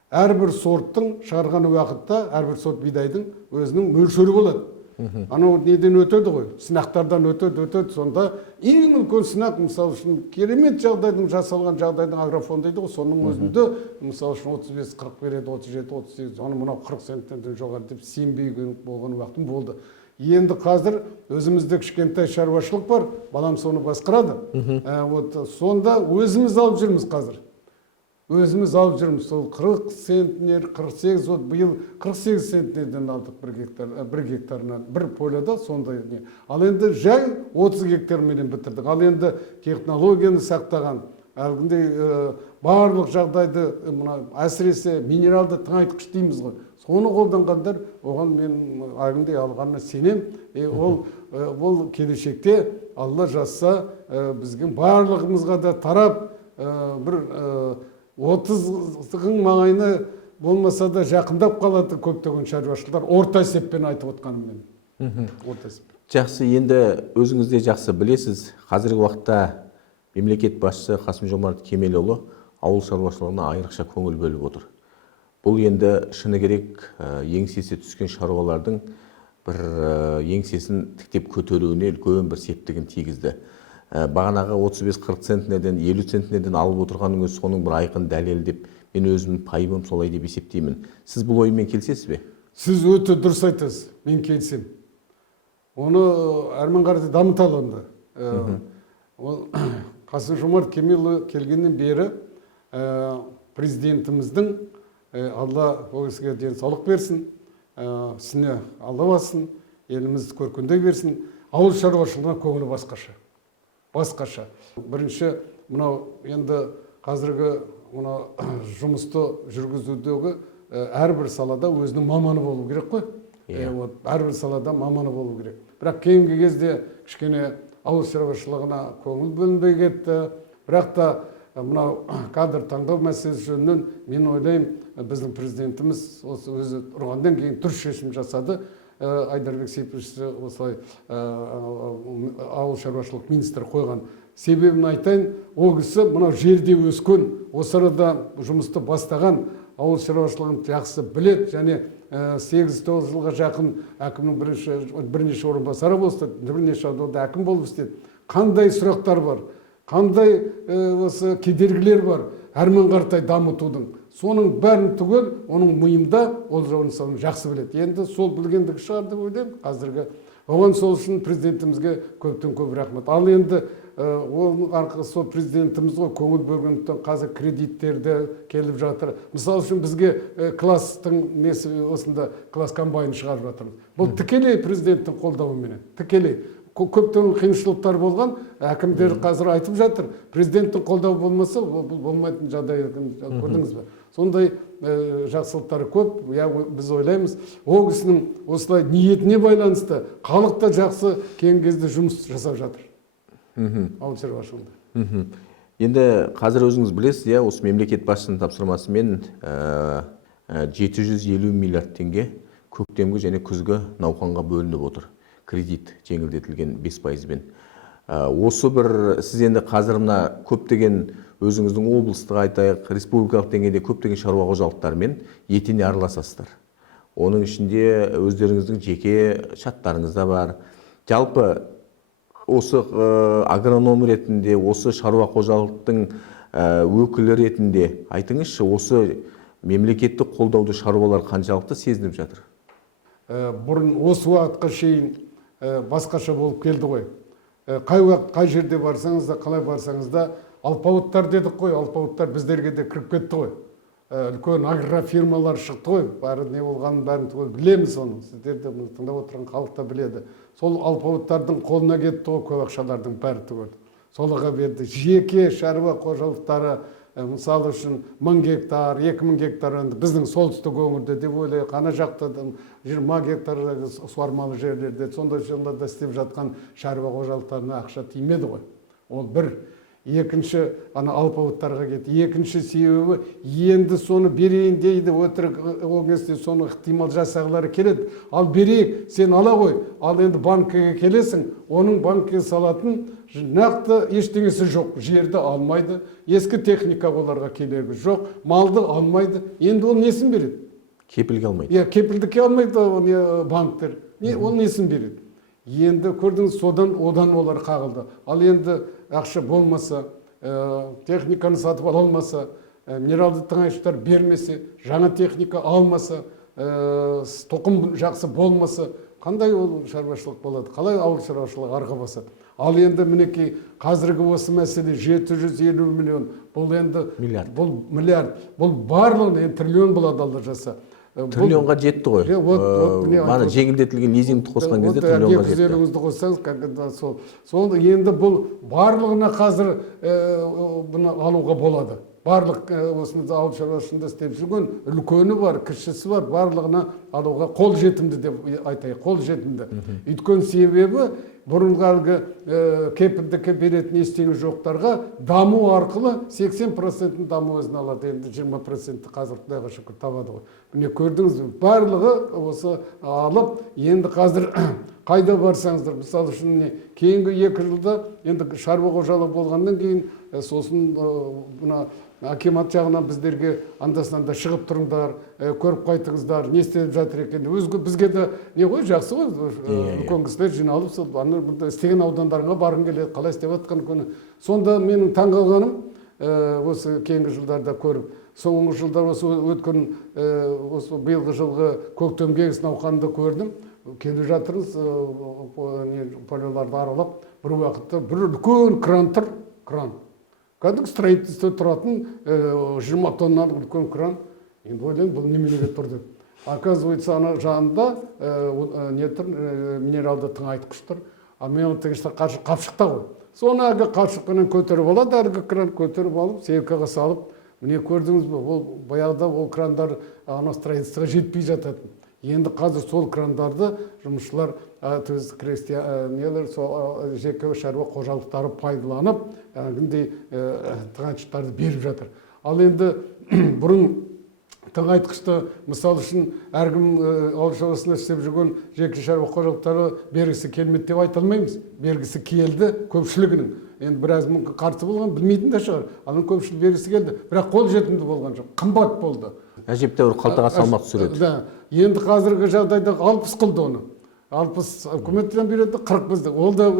Әрбір сорттың шығарған уақытта әрбір сорт бидайдың өзінің мөлшері болады. Анау неден өтеді ғой, сынақтардан өтеді, сонда ең үлкен сынақ, мысалы үшін керемет жағдайдың жасалған жағдайдың агрофон дейді ғой, соның өзінде мысалы үшін 35-40 береді, 37-38, оны мынау 40 центтен жоғары деп сенбей болған уақытым болды. Енді қазір өзімізде кішкентай шаруашылық бар, балам соны басқарады. Сонда өзіміз алып жүрміз қазір. Өзіміз алып жүрміз, сол 40 центнер, 48, биыл 48 центнерден алдық бір гектарынан, бір поляда сондай. Ал енді жай 30 гектарменен бітірдік. Ал енді технологияны сақтаған, әлгіндей барлық жағдайды, әсіресе минералды тыңайтқыш дейміз ғой. Соны қолданғандар, оған мен әлгіндей алғанына сенем. Ол келешекте Алла жазса бізген барлығымызға да тарап бір 30-ның маңайына болмаса да жақындап қалады көптеген шаруашылықтар, орта есеппен айтып отқаным мен. Жақсы, енді өзіңіз де жақсы білесіз, қазіргі уақытта мемлекет басшысы Қасым-Жомарт Кемелұлы ауыл шаруашылығына айрықша көңіл бөліп отыр. Бұл енді шыны керек еңсесі түскен шаруалардың бір еңсесін тіктеп көтеруіне үлкен бір септігін тигізді. Бағанағы 35-40 центнерден 50 центнерден алып отырғанның өзі соның бір айқын дәлелі деп мен өзім пайымым солай деп есептеймін. Сіз бұл оймен келісесіз бе? Сіз өте дұрыс айтасыз, мен келісем. Оны әрмен қарай дамыта аламын да. Қасым-Жомарт Кемелұлы келгеннен бері президентіміздің Алла ол кісіге денсаулық берсін, ісіне алла бассын, елімізді көркіндей берсін. Ауыл шаруашылығына көңілі басқаша. Бірінші, мынау енді қазіргі жұмысты жүргізудегі әрбір салада өзінің маманы болу керек қой. Әрбір салада маманы болу керек. Бірақ кейінгі кезде кішкене ауыл шаруашылығына көңіл бөлінбей кетті. Бірақ та мынау кадр таңдау мәселесі жөнінен мен ойлаймын, біздің президентіміз өзі ұрғаннан кейін дұрыс шешім жасады. Айдарбек Сейітовичті осылай ауыл шаруашылық министрі қойған. Себебін айтайын, ол кісі мынау жерде өскен, осы арада жұмысты бастаған, ауыл шаруашылығын жақсы білет, және 8-9 жылға жақын әкімнің бірнеше орынбасары болды, бірнеше ауданда әкім болып істеді. Қандай сұрақтар бар, қандай осы кедергілер бар, әрмен қаратай дамытудың. Соның бәрін түгел, оның миында ол соны жақсы біледі. Енді сол білгендігі шығар деп ойлаймын қазіргі. Оған сол үшін президентімізге көптен көп рахмет. Ал енді ол арқылы сол президентіміз ғой көңіл бөлгендіктен қазір кредиттерді келіп жатыр. Мысалы үшін бізге класстың несі осында класс комбайны шығарып жатырмыз. Бұл тікелей президенттің қолдауыменен, тікелей. Көптеген қиыншылықтар болған, әкімдер қазір айтып жатыр. Президенттің қолдауы болмаса, бұл болмайтын жағдай көрдіңіз бе? Сондай жақсылықтары көп, біз ойлаймыз. Ол кісінің осылай ниетіне байланысты халық та жақсы кейінгі кезде жұмыс жасап жатыр. Ауыл шаруашылығында. Енді қазір өзіңіз білесіз, осы мемлекет басшысының тапсырмасымен 750 миллиард теңге көктемгі және күзгі науқанға бөлініп отыр. Кредит жеңілдетілген 5%-бен. Осы бір сіз енді қазір мына көптеген өзіңіздің облыстық айтайық, республикалық деңгейде көптеген шаруа қожалықтарымен етене араласасыздар. Оның ішінде өздеріңіздің жеке шаттарыңыз да бар. Жалпы осы агроном ретінде, осы шаруа қожалықтың өкілі ретінде айтыңызшы, осы мемлекеттік қолдауды шаруалар қаншалықты сезініп жатыр? Бұрын осы уақытқа шейін басқаша болып келді ғой. Қай уақыт, қай жерде барсаңыз да, қалай барсаңыз да, алпауыттар дедік қой, алпауыттар біздерге де кіріп кетті ғой. Үлкен агрофирмалар шықты ғой, бәрі не болғанын бәрін білеміз оны. Сіздер де тыңдап отырған халық та біледі. Сол алпауыттардың қолына кетті ғой, көп ақшалардың бәрі түгел. Солыға берді. Жеке шаруа қожалықтары мысалы үшін 1000 гектар 2000 гектар енді біздің солтүстік өңірде деп ойлайық, ана жақта 20 гектар суармалы жерлерде сондай жерлерде істеп жатқан шаруа қожалықтарына ақша тимеді ғой. Ол бір. Екінші, ана алпауыттарға кетті. Екінші себебі, енді соны берейін дейді, өтірік ол кезде соны ықтимал жасағылары келеді. Ал берейік, сен ала ғой. Ал енді банкіге келесің, оның банкіге салатын нақты ештеңесі жоқ. Жерді алмайды, ескі техника оларға керегі жоқ, малды алмайды. Енді ол несін береді? Кепілге алмайды. Кепілдікке алмайды банктер. Ол несін береді? Енді көрдіңіз, одан олар қағылды. Ал енді ақша болмаса, техниканы сатып ала алмаса, минералды тыңайтқыштар бермесе, жаңа техника алмаса, тоқым жақсы болмаса, қандай ол шаруашылық болады? Қалай ауыл шаруашылығы арға басады? Ал енді мінекей қазіргі осы мәселе 750 миллион, бұл енді миллиард. Бұл барлығын триллион болады алда жаса. Триллионға жетті ғой. Мана жеңілдетілген лизингті қосқан кезде триллионға жетті. 250-іңізді қоссаңыз, сол енді бұл барлығына қазір бұны алуға болады. Барлық осында ауыл шаруашылығында істеп жүрген үлкені бар, кішісі бар, барлығына алуға қол жетімді деп айтайық, қол жетімді. Өйткені себебі бұрынғы кепілдікке беретін ештеңе жоқтарға даму арқылы 80% даму өзін алады, енді 20% қазір Құдайға шүкір табады ғой. Міне көрдіңіз, барлығы осы алып, енді қазір қайда барсаңыздар, мысалы үшін кейінгі 2 жылда енді шаруа қожалығы болғаннан кейін сосын мына акимат жағынан біздерге анда-санда шығып тұрыңдар, көріп қайтыңыздар, не істеп жатыр екен. Бізге де не ғой, жақсы ғой, үлкен кісілер жиналып, істеген аудандарыңа барғың келеді, қалай істеп жатқан күні. Сонда менің таңғалғаным осы кейінгі жылдарда көріп, соңғы жылдар осы өткен осы биылғы жылғы көктемге науқанында көрдім. Келіп жатырмыз, поляларды аралап, бір уақытта бір үлкен кран тұр, кран. Кәдімгі строительство тұратын 20 тонналық үлкен кран. Енді ойлаймын, бұл неменеге тұр деп. Оказывается, ана жанында минералды тыңайтқыш тұр. А минералды тыңайтқыштар қапшықта ғой. Соны әлгі қапшықпенен көтеріп алады, әлгі кран көтеріп алып, сейкаға салып. Міне көрдіңіз бе, ол баяғыда ол крандар ана строительствоға жетпей жататын. Енді қазір сол крандарды жұмысшылар жеке шаруа қожалықтары пайдаланып, тыңайтқыштарды беріп жатыр. Ал енді бұрын тыңайтқышты, мысалы үшін, әркім ауыл шаруашылығында істеп жүрген жеке шаруа қожалықтары бергісі келмеді деп айта алмаймыз. Бергісі келді көпшілігінің. Енді біраз қарсы болған, білмейтін де шығар. Аның көпшілік бергісі келді, бірақ қол жетімді болған жоқ, қымбат болды. Әжептәуір қалтаға салмақ түсіреді. Енді қазіргі жағдайда 60 қылды оны. 60 үкіметтен береді, 40 бізді. Ол да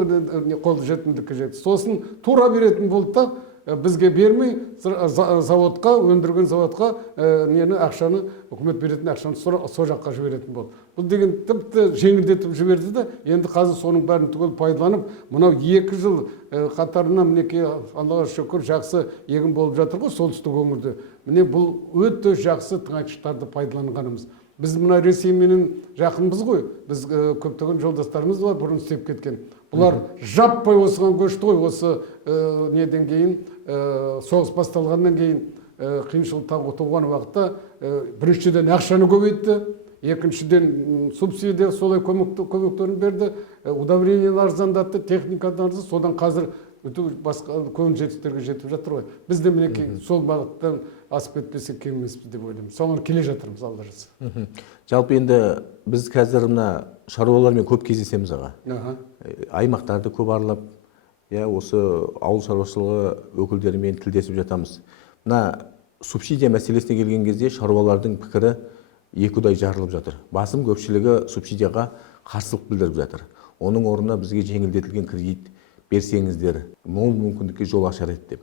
қол жетімдікке жетті. Сосын тура беретін болды да, бізге бермей, заводқа, өндірген заводқа ақшаны, үкімет беретін ақшаны со жаққа жіберетін болды. Бұл деген тіпті жеңілдетіп жіберді де, енді қазір соның бәрін түгел пайдаланып, мынау 2 жыл қатарынан мінекей Аллаға шүкір жақсы егін болып жатыр ғой солтүстік өңірде. Міне бұл өте жақсы тыңайтқыштарды пайдаланғанымыз. Біз мына Ресейменен жақынбыз ғой. Біз көптеген жолдастарымыз бар, бұрын істеп кеткен. Бұлар жаппай осыған көшті ғой, осы неден кейін, соғыс басталғаннан кейін қиыншылық туған уақытта біріншіден ақшаны көбейтті, екіншіден субсидия солай көмектерін берді, удобрениені арзандатты, техниканы арзандатты, содан қазір басқа көң жетістіктерге жетіп жатыр ғой. Біз де мінекей сол бағыттан асып кетпесек кем емеспіз деп ойлаймын. Соған келе жатырмыз алда жаса. Жалпы енді біз қазір мына шаруалармен көп кездесеміз аға. Аймақтарды көп аралап, осы ауыл шаруашылығы өкілдерімен тілдесіп жатамыз. Мына субсидия мәселесіне келген кезде шаруалардың пікірі екіұдай жарылып жатыр. Басым көпшілігі субсидияға қарсылық білдіріп жатыр. Оның орнына бізге жеңілдетілген кредит берсеңіздер, мол мүмкіндікке жол ашар еді деп.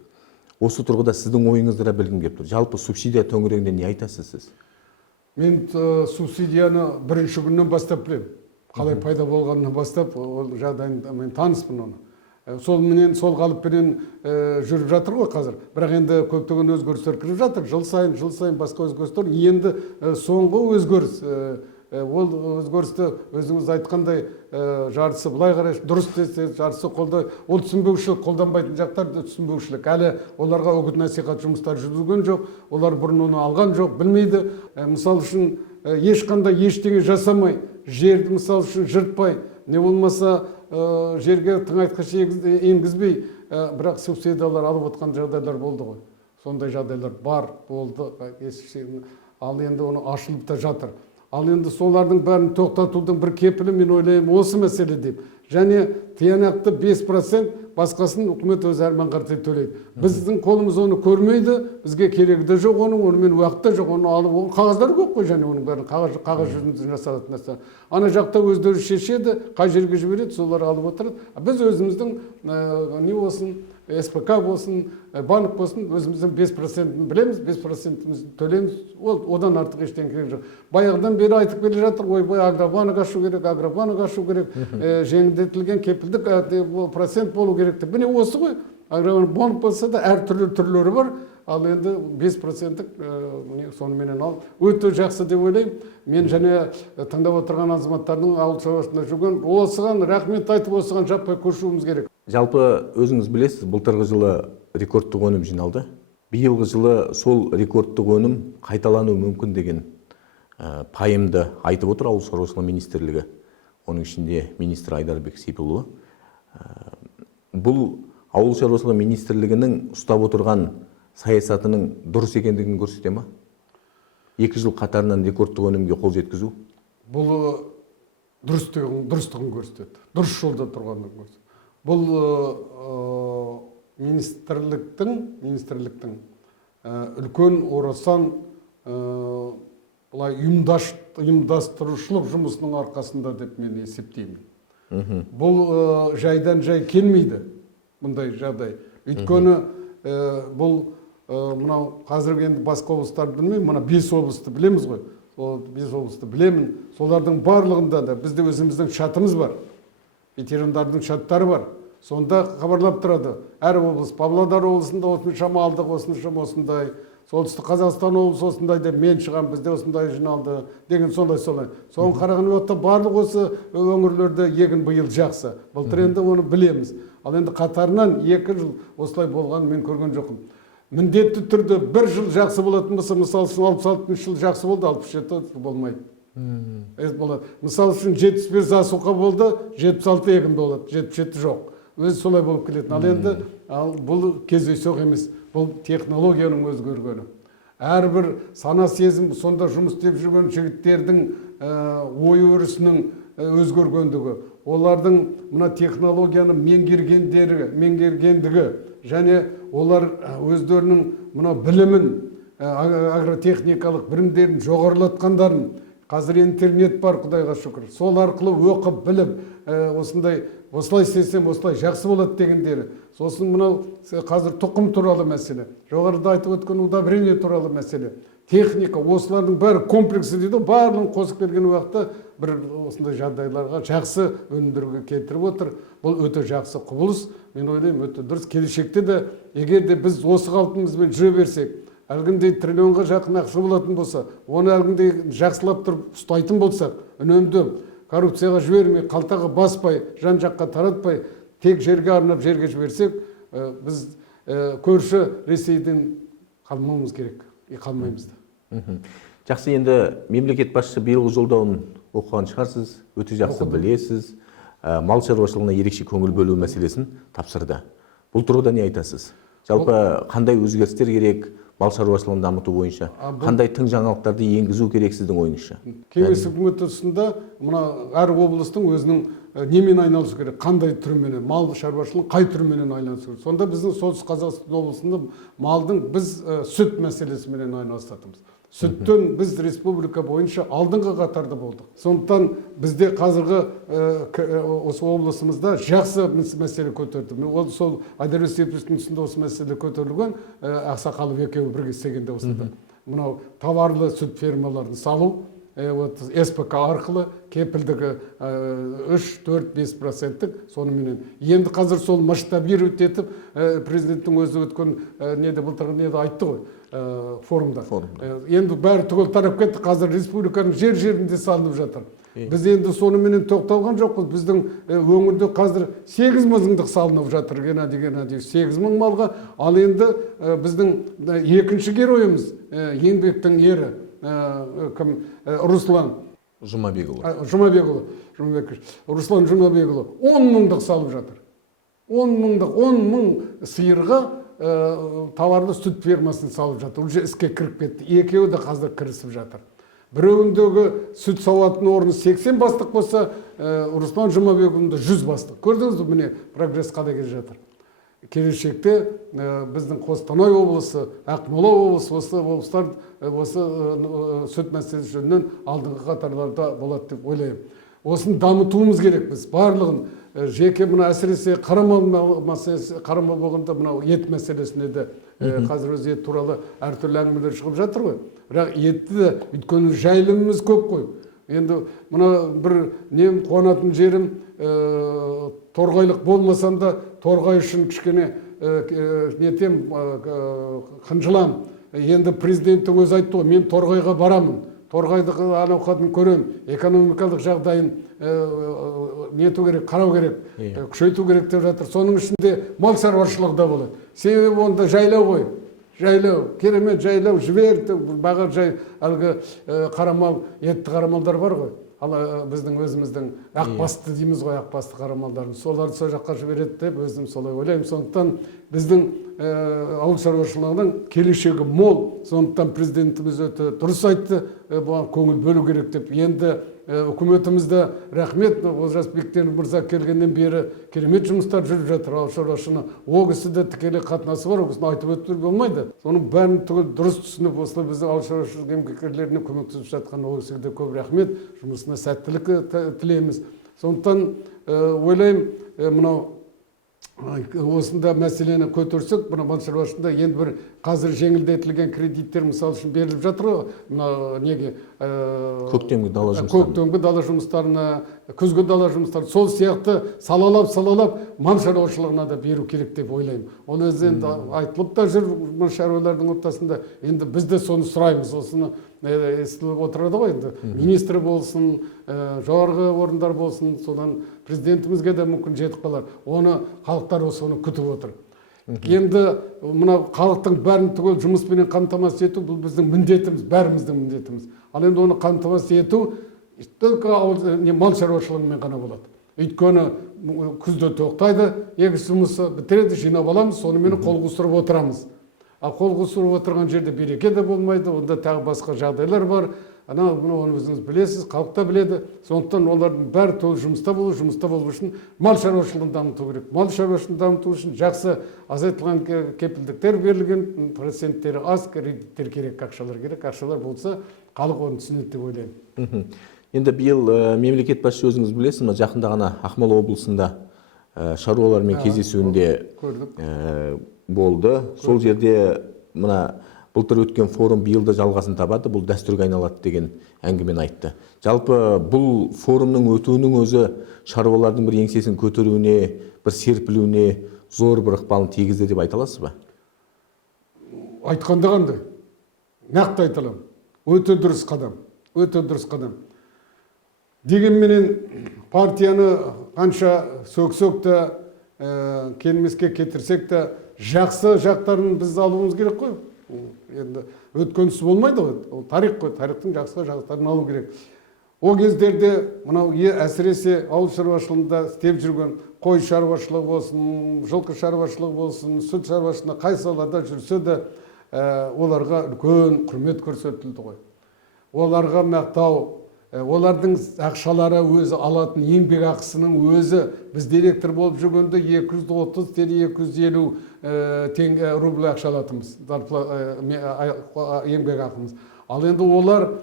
Осы тұрғыда сіздің ойыңызды да білгім келіп тұр. Жалпы субсидия төңірегінде не айтасыз сіз? Мен субсидияны бірінші күннен бастап білемін. Қалай пайда болғанынан бастап, ол жағдайында мен таныспын оны. Сол қалыппенен жүріп жатыр ғой қазір. Бірақ енді көптеген өзгерістер кіріп жатыр. Жыл сайын басқа өзгерістер. Енді соңғы өзгеріс ол өзгерісті өзіңіз айтқандай жартысы былай қарай дұрыс десе, жартысы қолдай. Ол түсінбеушілік, қолданбайтын жақтар да түсінбеушілік. Әлі оларға үгіт насихат жұмыстары жүргізген жоқ, олар бұрын оны алған жоқ, білмейді. Мысал үшін ешқандай ештеңе жасамай, жерді мысал үшін жыртпай, не болмаса жерге тыңайтқыш енгізбей, бірақ субсидиялар алып отқан жағдайлар болды ғой. Сондай жағдайлар бар, болды. Ал енді оны ашылып та жатыр. Ал енді солардың бәрін тоқтатудың бір кепілі, мен ойлаймын, осы мәселе деп. Және тиянақты 5% басқасын үкімет өзі әрмен қартай төлейді. Біздің қолымыз оны көрмейді, бізге керегі де жоқ оның, онымен уақыт та жоқ, оны алып, оның қағаздары көп қой, және оның бәрін қағаз жүзінде жасалатын нәрсе. Ана жақта өздері шешеді, қай жерге жібереді, солар алып отырады. Біз өзіміздің не болсын, СПК болсын, банк болсын, өзіміздің 5%-ін білеміз, 5%-імізді төлейміз, одан артық ештеңе керек жоқ. Баяғыдан бері айтып келе жатыр, ойбай, агробанк ашу керек, жеңілдетілген кепілдік процент болу керек деп. Міне осы ғой, агробанк болса да әртүрлі түрлері бар, ал енді 5%-ік соныменен ал. Өте жақсы деп ойлаймын. Мен және тыңдап отырған азаматтардың ауыл шаруашылығында жүрген, осыған рахмет айтып, осыған жаппай көшуіміз керек. Жалпы өзіңіз білесіз, былтырғы жылы рекордтық өнім жиналды. Биылғы жылы сол рекордтық өнім қайталануы мүмкін деген пайымды айтып отыр ауыл шаруашылығы министрлігі. Оның ішінде министр Айдарбек Сейпулұлы. Бұл ауыл шаруашылығы министрлігінің ұстап отырған саясатының дұрыс екендігін көрсете ме? 2 жыл қатарынан рекордтық өнімге қол жеткізу. Бұл дұрыстығын көрсетеді. Дұрыс жолда тұрғанын көрсетеді. Бұл министрліктің үлкен орасан бұлай ұйымдастырушылық жұмысының арқасында деп мен есептеймін. Бұл жайдан жай келмейді, бұндай жағдай. Өйткені бұл мынау қазіргі енді басқа облыстарды білмеймін, мына 5 облысты білеміз ғой. Сол 5 облысты білемін. Солардың барлығында да бізде өзіміздің шатымыз бар. Ветерандардың шаттары бар. Сонда хабарлап тұрады. Әр облыс, Павлодар облысында осыншама алдық, осындай. Солтүстік Қазақстан облысы осындай деп мен шығам, бізде осындай жиналды деген солай. Соған қараған уақытта барлық осы өңірлерде егін биыл жақсы. Былтыр енді оны білеміз. Ал енді қатарынан 2 жыл осылай болған мен көрген жоқпын. Міндетті түрде 1 жыл жақсы болатын болса, мысалы үшін 66 жыл жақсы болды, 67 болмайды. Мысалы үшін 75 асуқа болды, 76 егін болады, 77 жоқ. Өзі солай болып келетін. Ал енді бұл кездейсоқ емес, бұл технологияның өзгергені. Әрбір сана сезім сонда жұмыс істеп жүрген жігіттердің ой өрісінің өзгергендігі, олардың мына технологияны меңгергендігі, және олар өздерінің мына білімін, агротехникалық білімдерін жоғарылатқандарын, қазір интернет бар, Құдайға шүкір. Сол арқылы оқып, біліп, осылай істесем, осылай жақсы болады дегендері. Сосын мынау қазір тұқым туралы мәселе. Жоғарыда айтып өткен удобрение туралы мәселе. Техника, осылардың бәрі комплексі дейді, барлығын қосып келген уақытта бір осындай жағдайларға жақсы өнімдерге келтіріп отыр. Бұл өте жақсы құбылыс. Мен ойлаймын, өте дұрыс. Келешекте де, егер де біз осы қалпымызбен жүре берсек, әлгіндей триллионға жақын ақша болатын болса, оны әлгіндей жақсылап тұрып ұстайтын болсақ, үнемдеп, коррупцияға жібермей, қалтаға баспай, жан жаққа таратпай, тек жерге арнап жерге жіберсек, біз көрші Ресейден қалмауымыз керек, қалмаймыз да. Жақсы, енді мемлекет басшысы биылғы жолдауын оқыған шығарсыз, өте жақсы білесіз. Мал шаруашылығына ерекше көңіл бөлу мәселесін тапсырды. Бұл тұрғыда не айтасыз? Жалпы қандай өзгерістер керек мал шаруашылығын дамыту бойынша? Қандай тың жаңалықтарды енгізу керек сіздің ойыңызша? Кеңес үкіметі тұсында мына әр облыстың өзінің немен айналысу керек, қандай түріменен, мал шаруашылығын қай түріменен айналысу керек. Сонда біздің солтүстік Қазақстан облысында малдың біз сүт мәселесімен айналысатынбыз. Сүттен біз республика бойынша алдыңғы қатарда болдық. Сондықтан бізде қазіргі осы облысымызда жақсы мәселе көтерді. Ол сол Айдарбек Сейпулловтың тұсында осы мәселе көтерілген, Ақсақалов екеуі бірге істегенде осында. Мынау товарлы сүт фермаларын салу, вот СПК арқылы кепілдігі 3-4-5%-тік соныменен. Енді қазір сол масштабировать етіп, президенттің өзі өткен неде былтырғы неде айтты ғой, форумда. Енді бәрі түгел тарап кетті, қазір республиканың жер-жерінде салынып жатыр. Біз енді соныменен тоқталған жоқпыз. Біздің өңірде қазір 8 мыңдық салынып жатыр, Геннадий Геннадьевич, 8 мың малға. Ал енді біздің екінші геройымыз, еңбектің ері, Руслан Жұмабекұлы, Руслан Жұмабекұлы 10 мыңдық салып жатыр. 10 мың сиырға товарлы сүт фермасын салып жатыр. Уже іске кіріп кетті. Екеуі де қазір кірісіп жатыр. Біреуіндегі сүт сауатын орны 80 бастық болса, Руслан Жұмабекұлында 100 бастық. Көрдіңіз бе, міне прогресс қада келе жатыр. Келешекте біздің Қостанай облысы, Ақмола облысы, осы облыстар осы сүт мәселесі жөнінен алдыңғы қатарларда болады деп ойлаймын. Осын дамытуымыз керек біз. Барлығын жеке мына әсіресе қарамал мәселесі, қарамал болғанда мынау ет мәселесіне де қазір өз ет туралы әртүрлі әңгімелер шығып жатыр ғой. Бірақ етті де өйткені жайылымымыз көп қой. Енді мына бір нем қуанатын жерім, торғайлық болмасам да торғай үшін кішкене нетем қынжылам. Енді президенттің өзі айтты ғой, мен торғайға барамын. Торғайды анауқатын көрем, экономикалық жағдайын нету керек, қарау керек, күшейту керек деп жатыр. Соның ішінде мал шаруашылығы да болады. Себебі онда жайлау ғой. Жайлау, керемет жайлау, жібер, баға жай, әлгі қарамал, етті қарамалдар бар ғой. Ал біздің өзіміздің ақбасты дейміз ғой, ақбасты қарамалдарын. Соларды сол жаққа жібереді деп өзім солай ойлаймын. Сондықтан біздің ауыл шаруашылығының келешегі мол. Сондықтан президентіміз өте дұрыс айтты, бұған көңіл бөлу керек деп. Енді үкіметімізді рахмет, Олжас Бектенов мырза келгеннен бері керемет жұмыстар жүріп жатыр. Ауыл шаруашылығына ол кісі де тікелей қатынасы бар, ол кісіні айтып өтуге болмайды. Соның бәрін түгел дұрыс түсініп, осылай біздің ауыл шаруашылығы еңбеккерлеріне көмектесіп жатқан ол кісіге де көп рахмет. Жұмысына сәттілік тілейміз. Сондықтан ойлаймын, мынау осында мәселені көтерсек, мына мал шаруашылығында енді бір қазір жеңілдетілген кредиттер мысал үшін беріліп жатыр ғой, мына неге көктемгі дала жұмыстарына, күзгі дала жұмыстарына, сол сияқты салалап мал шаруашылығына да беру керек деп ойлаймын. Ол өзі енді айтылып та жүр мал шаруалардың ортасында. Енді біз де соны сұраймыз, осыны естіліп отырады ғой, енді министр болсын, жоғарғы орындар болсын, содан президентімізге де мүмкін жетіп қалар. Оны халықтар осыны күтіп отыр. Енді мына халықтың бәрін түгел жұмыспенен қамтамасыз ету бұл біздің міндетіміз, бәріміздің міндетіміз. Ал енді оны қамтамасыз ету только мал шаруашылығымен ғана болады. Өйткені күзде тоқтайды, егіс жұмысы бітіреді, жинап аламыз, сонымен қол қусырып отырамыз. Ал қол қусырып отырған жерде береке де болмайды, онда тағы басқа жағдайлар бар. Оны өзіңіз білесіз, халық та біледі. Сондықтан олардың бәрі жұмыста болу үшін мал шаруашылығын дамыту керек. Мал шаруашылығын дамыту үшін жақсы азайтылған кепілдіктер берілген, проценттері аз, кредиттер керек, ақшалар керек. Ақшалар болса, халық оны түсінеді деп ойлаймын. Енді биыл мемлекет басшысы өзіңіз білесіз, жақында ғана Ақмола облысында шаруалармен кездесуінде болды. Сол жерде мына былтыр өткен форум биылда жалғасын табады, бұл дәстүрге айналады деген әңгімені айтты. Жалпы бұл форумның өтуінің өзі шаруалардың бір еңсесін көтеруіне, бір серпілуіне зор бір ықпалын тигізді деп айта аласыз ба? Айтқанда қандай? Нақты айта аламын. Өте дұрыс қадам. Дегенменен партияны қанша сөксек те, келмеске кетірсек те, жақсы жақтарын біз алуымыз керек қой. Енді өткенсіз болмайды ғой, ол тарих қой, тарихтың жақсы жақтарын алу керек. Ол кездерде мынау әсіресе ауыл шаруашылығында істеп жүрген қой шаруашылығы болсын, жылқы шаруашылығы болсын, сүт шаруашылығында қай салада жүрсе де оларға үлкен құрмет көрсетілді ғой. Оларға мақтау, олардың ақшалары өзі алатын еңбек ақысының өзі біз директор болып жүргенде 230-250 теңге рубль ақша алатынбыз, еңбек ақымыз. Ал енді олар,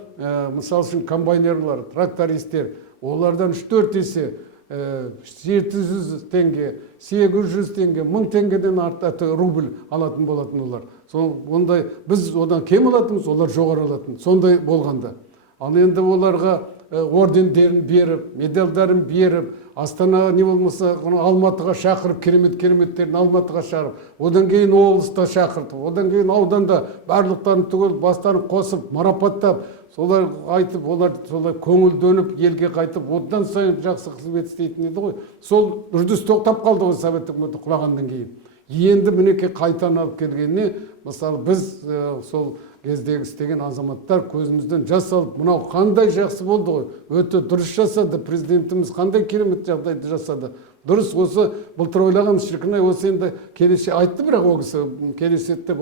мысал үшін комбайнерлар, трактористер, олардан 3-4 есе 700 теңге, 800 теңге, 1000 теңгеден артық рубль алатын болатын олар. Ондай біз одан кем алатынбыз, олар жоғары алатын. Сондай болғанда. Ал енді оларға ордендерін беріп, медальдарын беріп, Астанаға не болмаса Алматыға шақырып, кереметтерін Алматыға шақырып, одан кейін облыста шақыртып, одан кейін ауданда барлықтарын түгел бастарын қосып, марапаттап, солар айтып, олар солай көңілденіп, елге қайтып, одан сайын жақсы қызмет істейтін еді ғой. Сол үрдіс тоқтап қалды ғой совет үкіметі құлағаннан кейін. Енді мінекей қайтадан алып келгеніне, мысалы біз сол кездегі істеген азаматтар көзімізден жас алып, мынау қандай жақсы болды ғой, өте дұрыс жасады, президентіміз қандай керемет жағдайды жасады. Дұрыс, осы былтыр ойлағанбыз, шіркін-ай, осы енді келесі айтты, бірақ ол кісі келесіде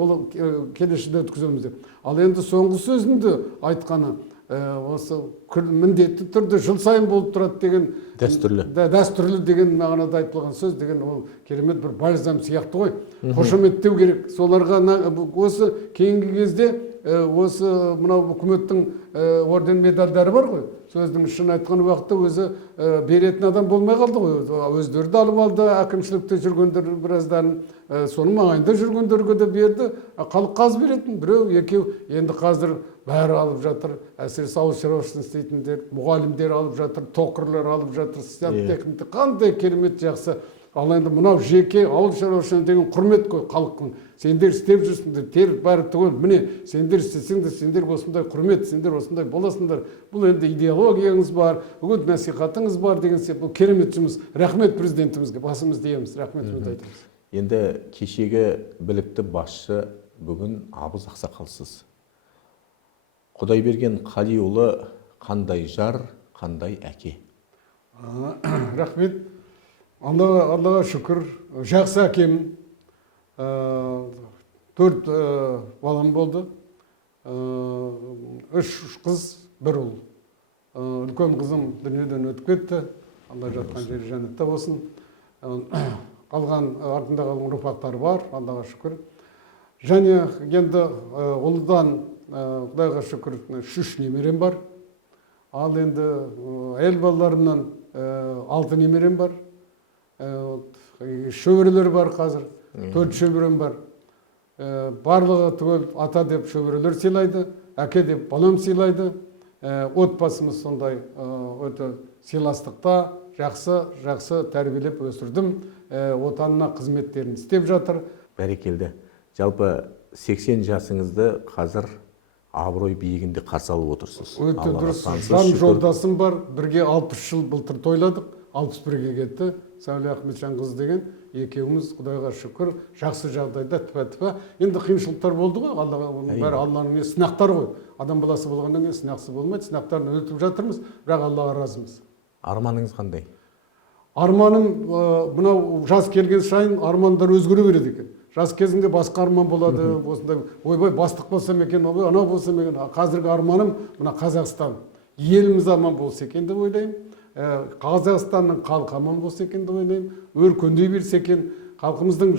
келесіде өткіземіз деп. Ал енді соңғы сөзінде айтқаны осы міндетті түрде жыл сайын болып тұрады деген дәстүрлі деген мағынада айтылған сөз деген ол керемет бір бальзам сияқты ғой. Қошеметтеу керек. Соларға осы кейінгі кезде осы мынау үкіметтің орден медальдары бар ғой. Сөздің шын айтқан уақытта өзі беретін адам болмай қалды ғой. Өздері де алып алды, әкімшілікте жүргендер біраздан, соның маңайында жүргендерге де берді. Халыққа аз беретін, біреу, екеу. Енді қазір бәрі алып жатыр. Әсіресе ауыл шаруашылығын істейтіндер, мұғалімдер алып жатыр, тоқырлар алып жатыр, техника қандай керемет жақсы. Ал енді мынау жеке ауыл шаруашылығы деген құрмет қой халықтың. Сендер істеп жүрсіңдер, тер бәрі түгел. Міне, сендер істесеңдер, сендер осындай құрмет, сендер осындай боласыңдар. Бұл енді идеологияңыз бар, үгіт насихатыңыз бар деген сияқты. Бұл керемет жұмыс. Рахмет президентімізге, басымыз дейміз. Рахметімізді айтамыз. Енді кешегі білікті басшы бүгін Абыз Ақсақалсыз. Құдайберген Қалиұлы қандай жар, қандай әке? Рахмет. Аллаға шүкір, жақсы әкем. 4 балам болды. 3 қыз, 1 ұл. Үлкен қызым дүниеден өтіп кетті. Алла жатқан жері жәннатта болсын. Қалған артында қалған ұрпақтары бар, Аллаға шүкір. Және енді ұлдан Құдайға шүкір 3 немерем бар. Ал енді әйел балаларымнан 6 немерем бар. Шөберелер бар қазір. 4 шөберем бар. Барлығы түгел ата деп шөберелер сыйлайды, әке деп балам сыйлайды. Отбасымыз сондай өте сыйластықта жақсы тәрбиелеп өсірдім. Отанына қызметтерін істеп жатыр. Бәрекелді. Жалпы 80 жасыңызды қазір абырой биігінде қарсы алып отырсыз. Өте дұрыс. Жан жолдасым бар. Бірге 60 жыл былтыр тойладық. 61-ге кетті. Сәуле Ахметжан қыз деген екеуміз Құдайға шүкір жақсы жағдайда тіпа-тіпа. Енді қиыншылықтар болды ғой. Бәрі Алланың сынақтар ғой. Адам баласы болғаннан кейін сынақсыз болмайды. Сынақтарын өтіп жатырмыз, бірақ Аллаға разымыз. Арманыңыз қандай? Арманым мынау жас келген сайын армандар өзгере береді екен. Жас кезінде басқа арман болады, осындай ойбай бастық болсам екен, ойбай анау болсам екен. Қазіргі арманым мына Қазақстан, еліміз аман болса екен деп ойлаймын. Қазақстанның халқы аман болса екен деп ойлаймын. Өркендей берсе екен, халқымыздың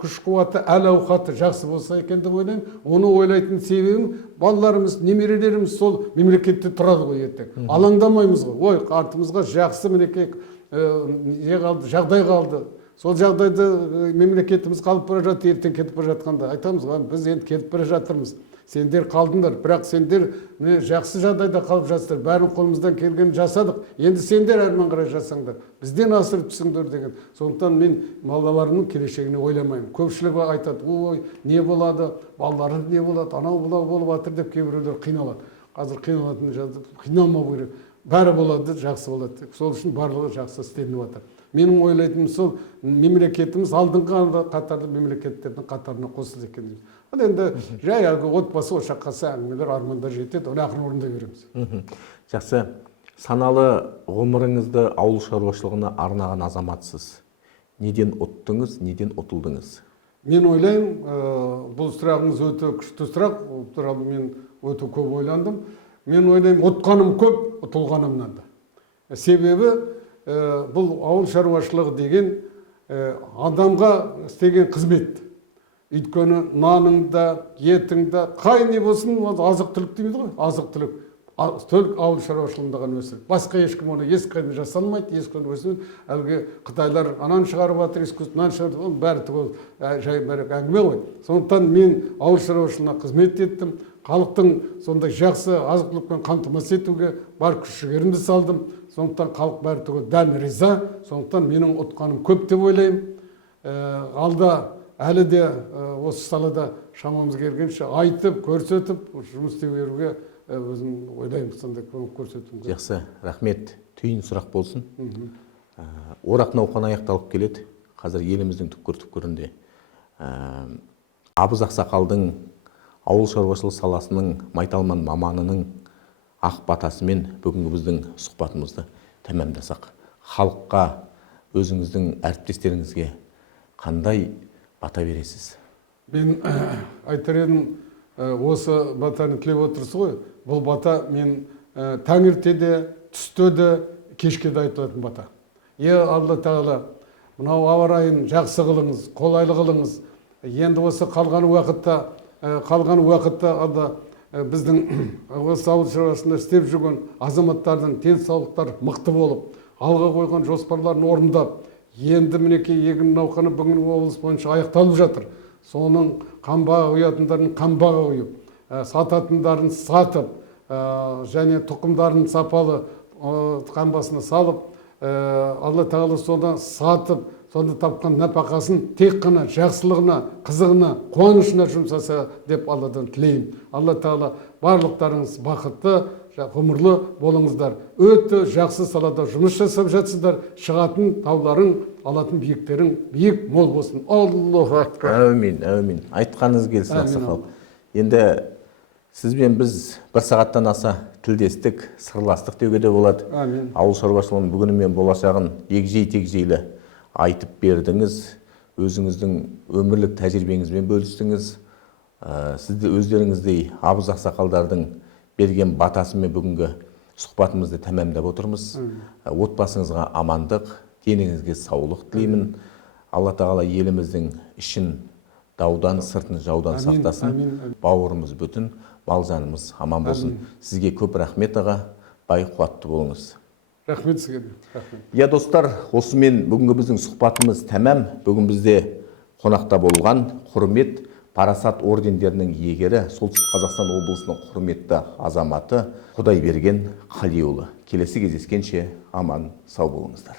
күш-қуаты, әл-ауқаты жақсы болса екен деп ойлаймын. Оны ойлайтын себебім балаларымыз, немерелеріміз сол мемлекетте тұрады ғой ертең. Алаңдамаймыз ғой. Ой, артымызға жақсы мінекей жағдай қалды. Сол жағдайды мемлекетіміз қалып бара жатыр, ертең кетіп бара жатқанда айтамыз ғой, біз енді кетіп бара жатырмыз. Сендер қалдыңдар, бірақ сендер жақсы жағдайда қалып жатсыздар. Бәрін қолымыздан келгенін жасадық. Енді сендер әрмен қарай жасаңдар. Бізден асырып түсіңдер деген. Сондықтан мен балаларымның келешегіне ойламаймын. Көпшілігі айтады, ой, не болады, балаларым не болады, анау болып жатыр деп кейбіреулер қиналады. Қазір қиналатын жазды, қиналмау керек. Бәрі болады, жақсы болады. Сол үшін барлығы жақсы істелініп жатыр. Менің ойлайтыным сол мемлекетіміз алдыңғы қатарлы мемлекеттердің қатарына қосылды екен. Ал енді жай әлгі отбасы ошаққа әңгімелер армандар жетеді, оны ақырын орындай береміз. Жақсы. Саналы ғұмырыңызды ауыл шаруашылығына арнаған азаматсыз. Неден ұттыңыз, неден ұтылдыңыз? Мен ойлаймын, бұл сұрағыңыз өте күшті сұрақ, бұл туралы мен өте көп ойландым. Мен ойлаймын, ұтқаным көп, ұтылғанымнан да. Себебі бұл ауыл шаруашылығы деген адамға істеген қызмет. Өйткені наныңда, етіңда, қай не болсын, азық түлік дейміз ғой, азық түлік. Төл ауыл шаруашылығында ғана өсіреді. Басқа ешкім оны ешқайда жасалмайды, ешкім өсірмейді. Әлгі Қытайлар анан шығарып жатыр, искусственно шығарып, бәрі түгел жай бәрі әңгіме ғой. Сондықтан мен ауыл шаруашылығына қызмет еттім. халықтың сондай жақсы азық-түлікпен қамтамасыз етуге бар күш-жігерімді салдым. Сондықтан халық бәрі түгел дән риза. Сондықтан менің ұтқаным көп деп ойлаймын. Алда әлі де осы салада шамамыз келгенше айтып, көрсетіп, жұмыс істей беруге өзім ойлаймын, сондай көмек көрсетуім керек. Жақсы, рахмет. Түйін сұрақ болсын. Орақ науқаны аяқталып келеді. Қазір еліміздің түкпір-түкпірінде Абыз Ақсақалдың ауыл шаруашылық саласының майталман маманының ақ батасымен бүгінгі біздің сұхбатымызды тәмамдасақ. Халыққа, өзіңіздің әріптестеріңізге қандай бата бересіз? Мен айтар едім, осы батаны тілеп отырсыз ғой, бұл бата мен таңертеде, түсте де, кешке де айтылатын бата. Алла Тағала, мынау ауа райын жақсы қылыңыз, қолайлы қылыңыз. Енді осы қалған уақытта біздің осы ауыл шаруашылығында істеп жүрген азаматтардың денсаулықтары мықты болып, алға қойған жоспарларын орындап, енді мінекей егін науқаны бүгін облыс бойынша аяқталып жатыр. Соның қамбаға құятындарын қамбаға құйып, сататындарын сатып, және тұқымдарын сапалы қамбасына салып, Алла Тағала соны сатып, сонда тапқан нәпақасын тек қана жақсылығына, қызығына, қуанышына жұмсаса деп Алладан тілеймін. Алла Тағала барлықтарыңыз бақытты, ғұмырлы болыңыздар. Өте жақсы салада жұмыс жасап жатсыздар. Шығатын тауларың, алатын биіктерің биік мол болсын. Аллаху акбар. Әумин, әумин. Айтқаныңыз келсін, Ақсақал. Енді сізбен біз бір сағаттан аса тілдестік, сырластық деуге де болады. Әмин. Ауыл шаруашылығының бүгіні мен болашағын егжей-тегжейлі айтып бердіңіз. Өзіңіздің өмірлік тәжірибеңізбен бөлістіңіз. Сізді өздеріңіздей Абыз Ақсақалдардың берген батасымен бүгінгі сұхбатымызды тәмамдап отырмыз. Отбасыңызға амандық, деніңізге саулық тілеймін. Алла Тағала еліміздің ішін даудан, сыртын жаудан сақтасын. Бауырымыз бүтін, балжанымыз аман болсын. Сізге көп рахмет аға, бай қуатты болыңыз. Рахмет сізге де. Рахмет. Я достар, осымен бүгінгі біздің сұхбатымыз тәмам. Бүгін бізде қонақта болған құрмет парасат ордендерінің иегері, Солтүстік Қазақстан облысының құрметті азаматы Құдайберген Қалиұлы. Келесі кездескенше аман, сау болыңыздар.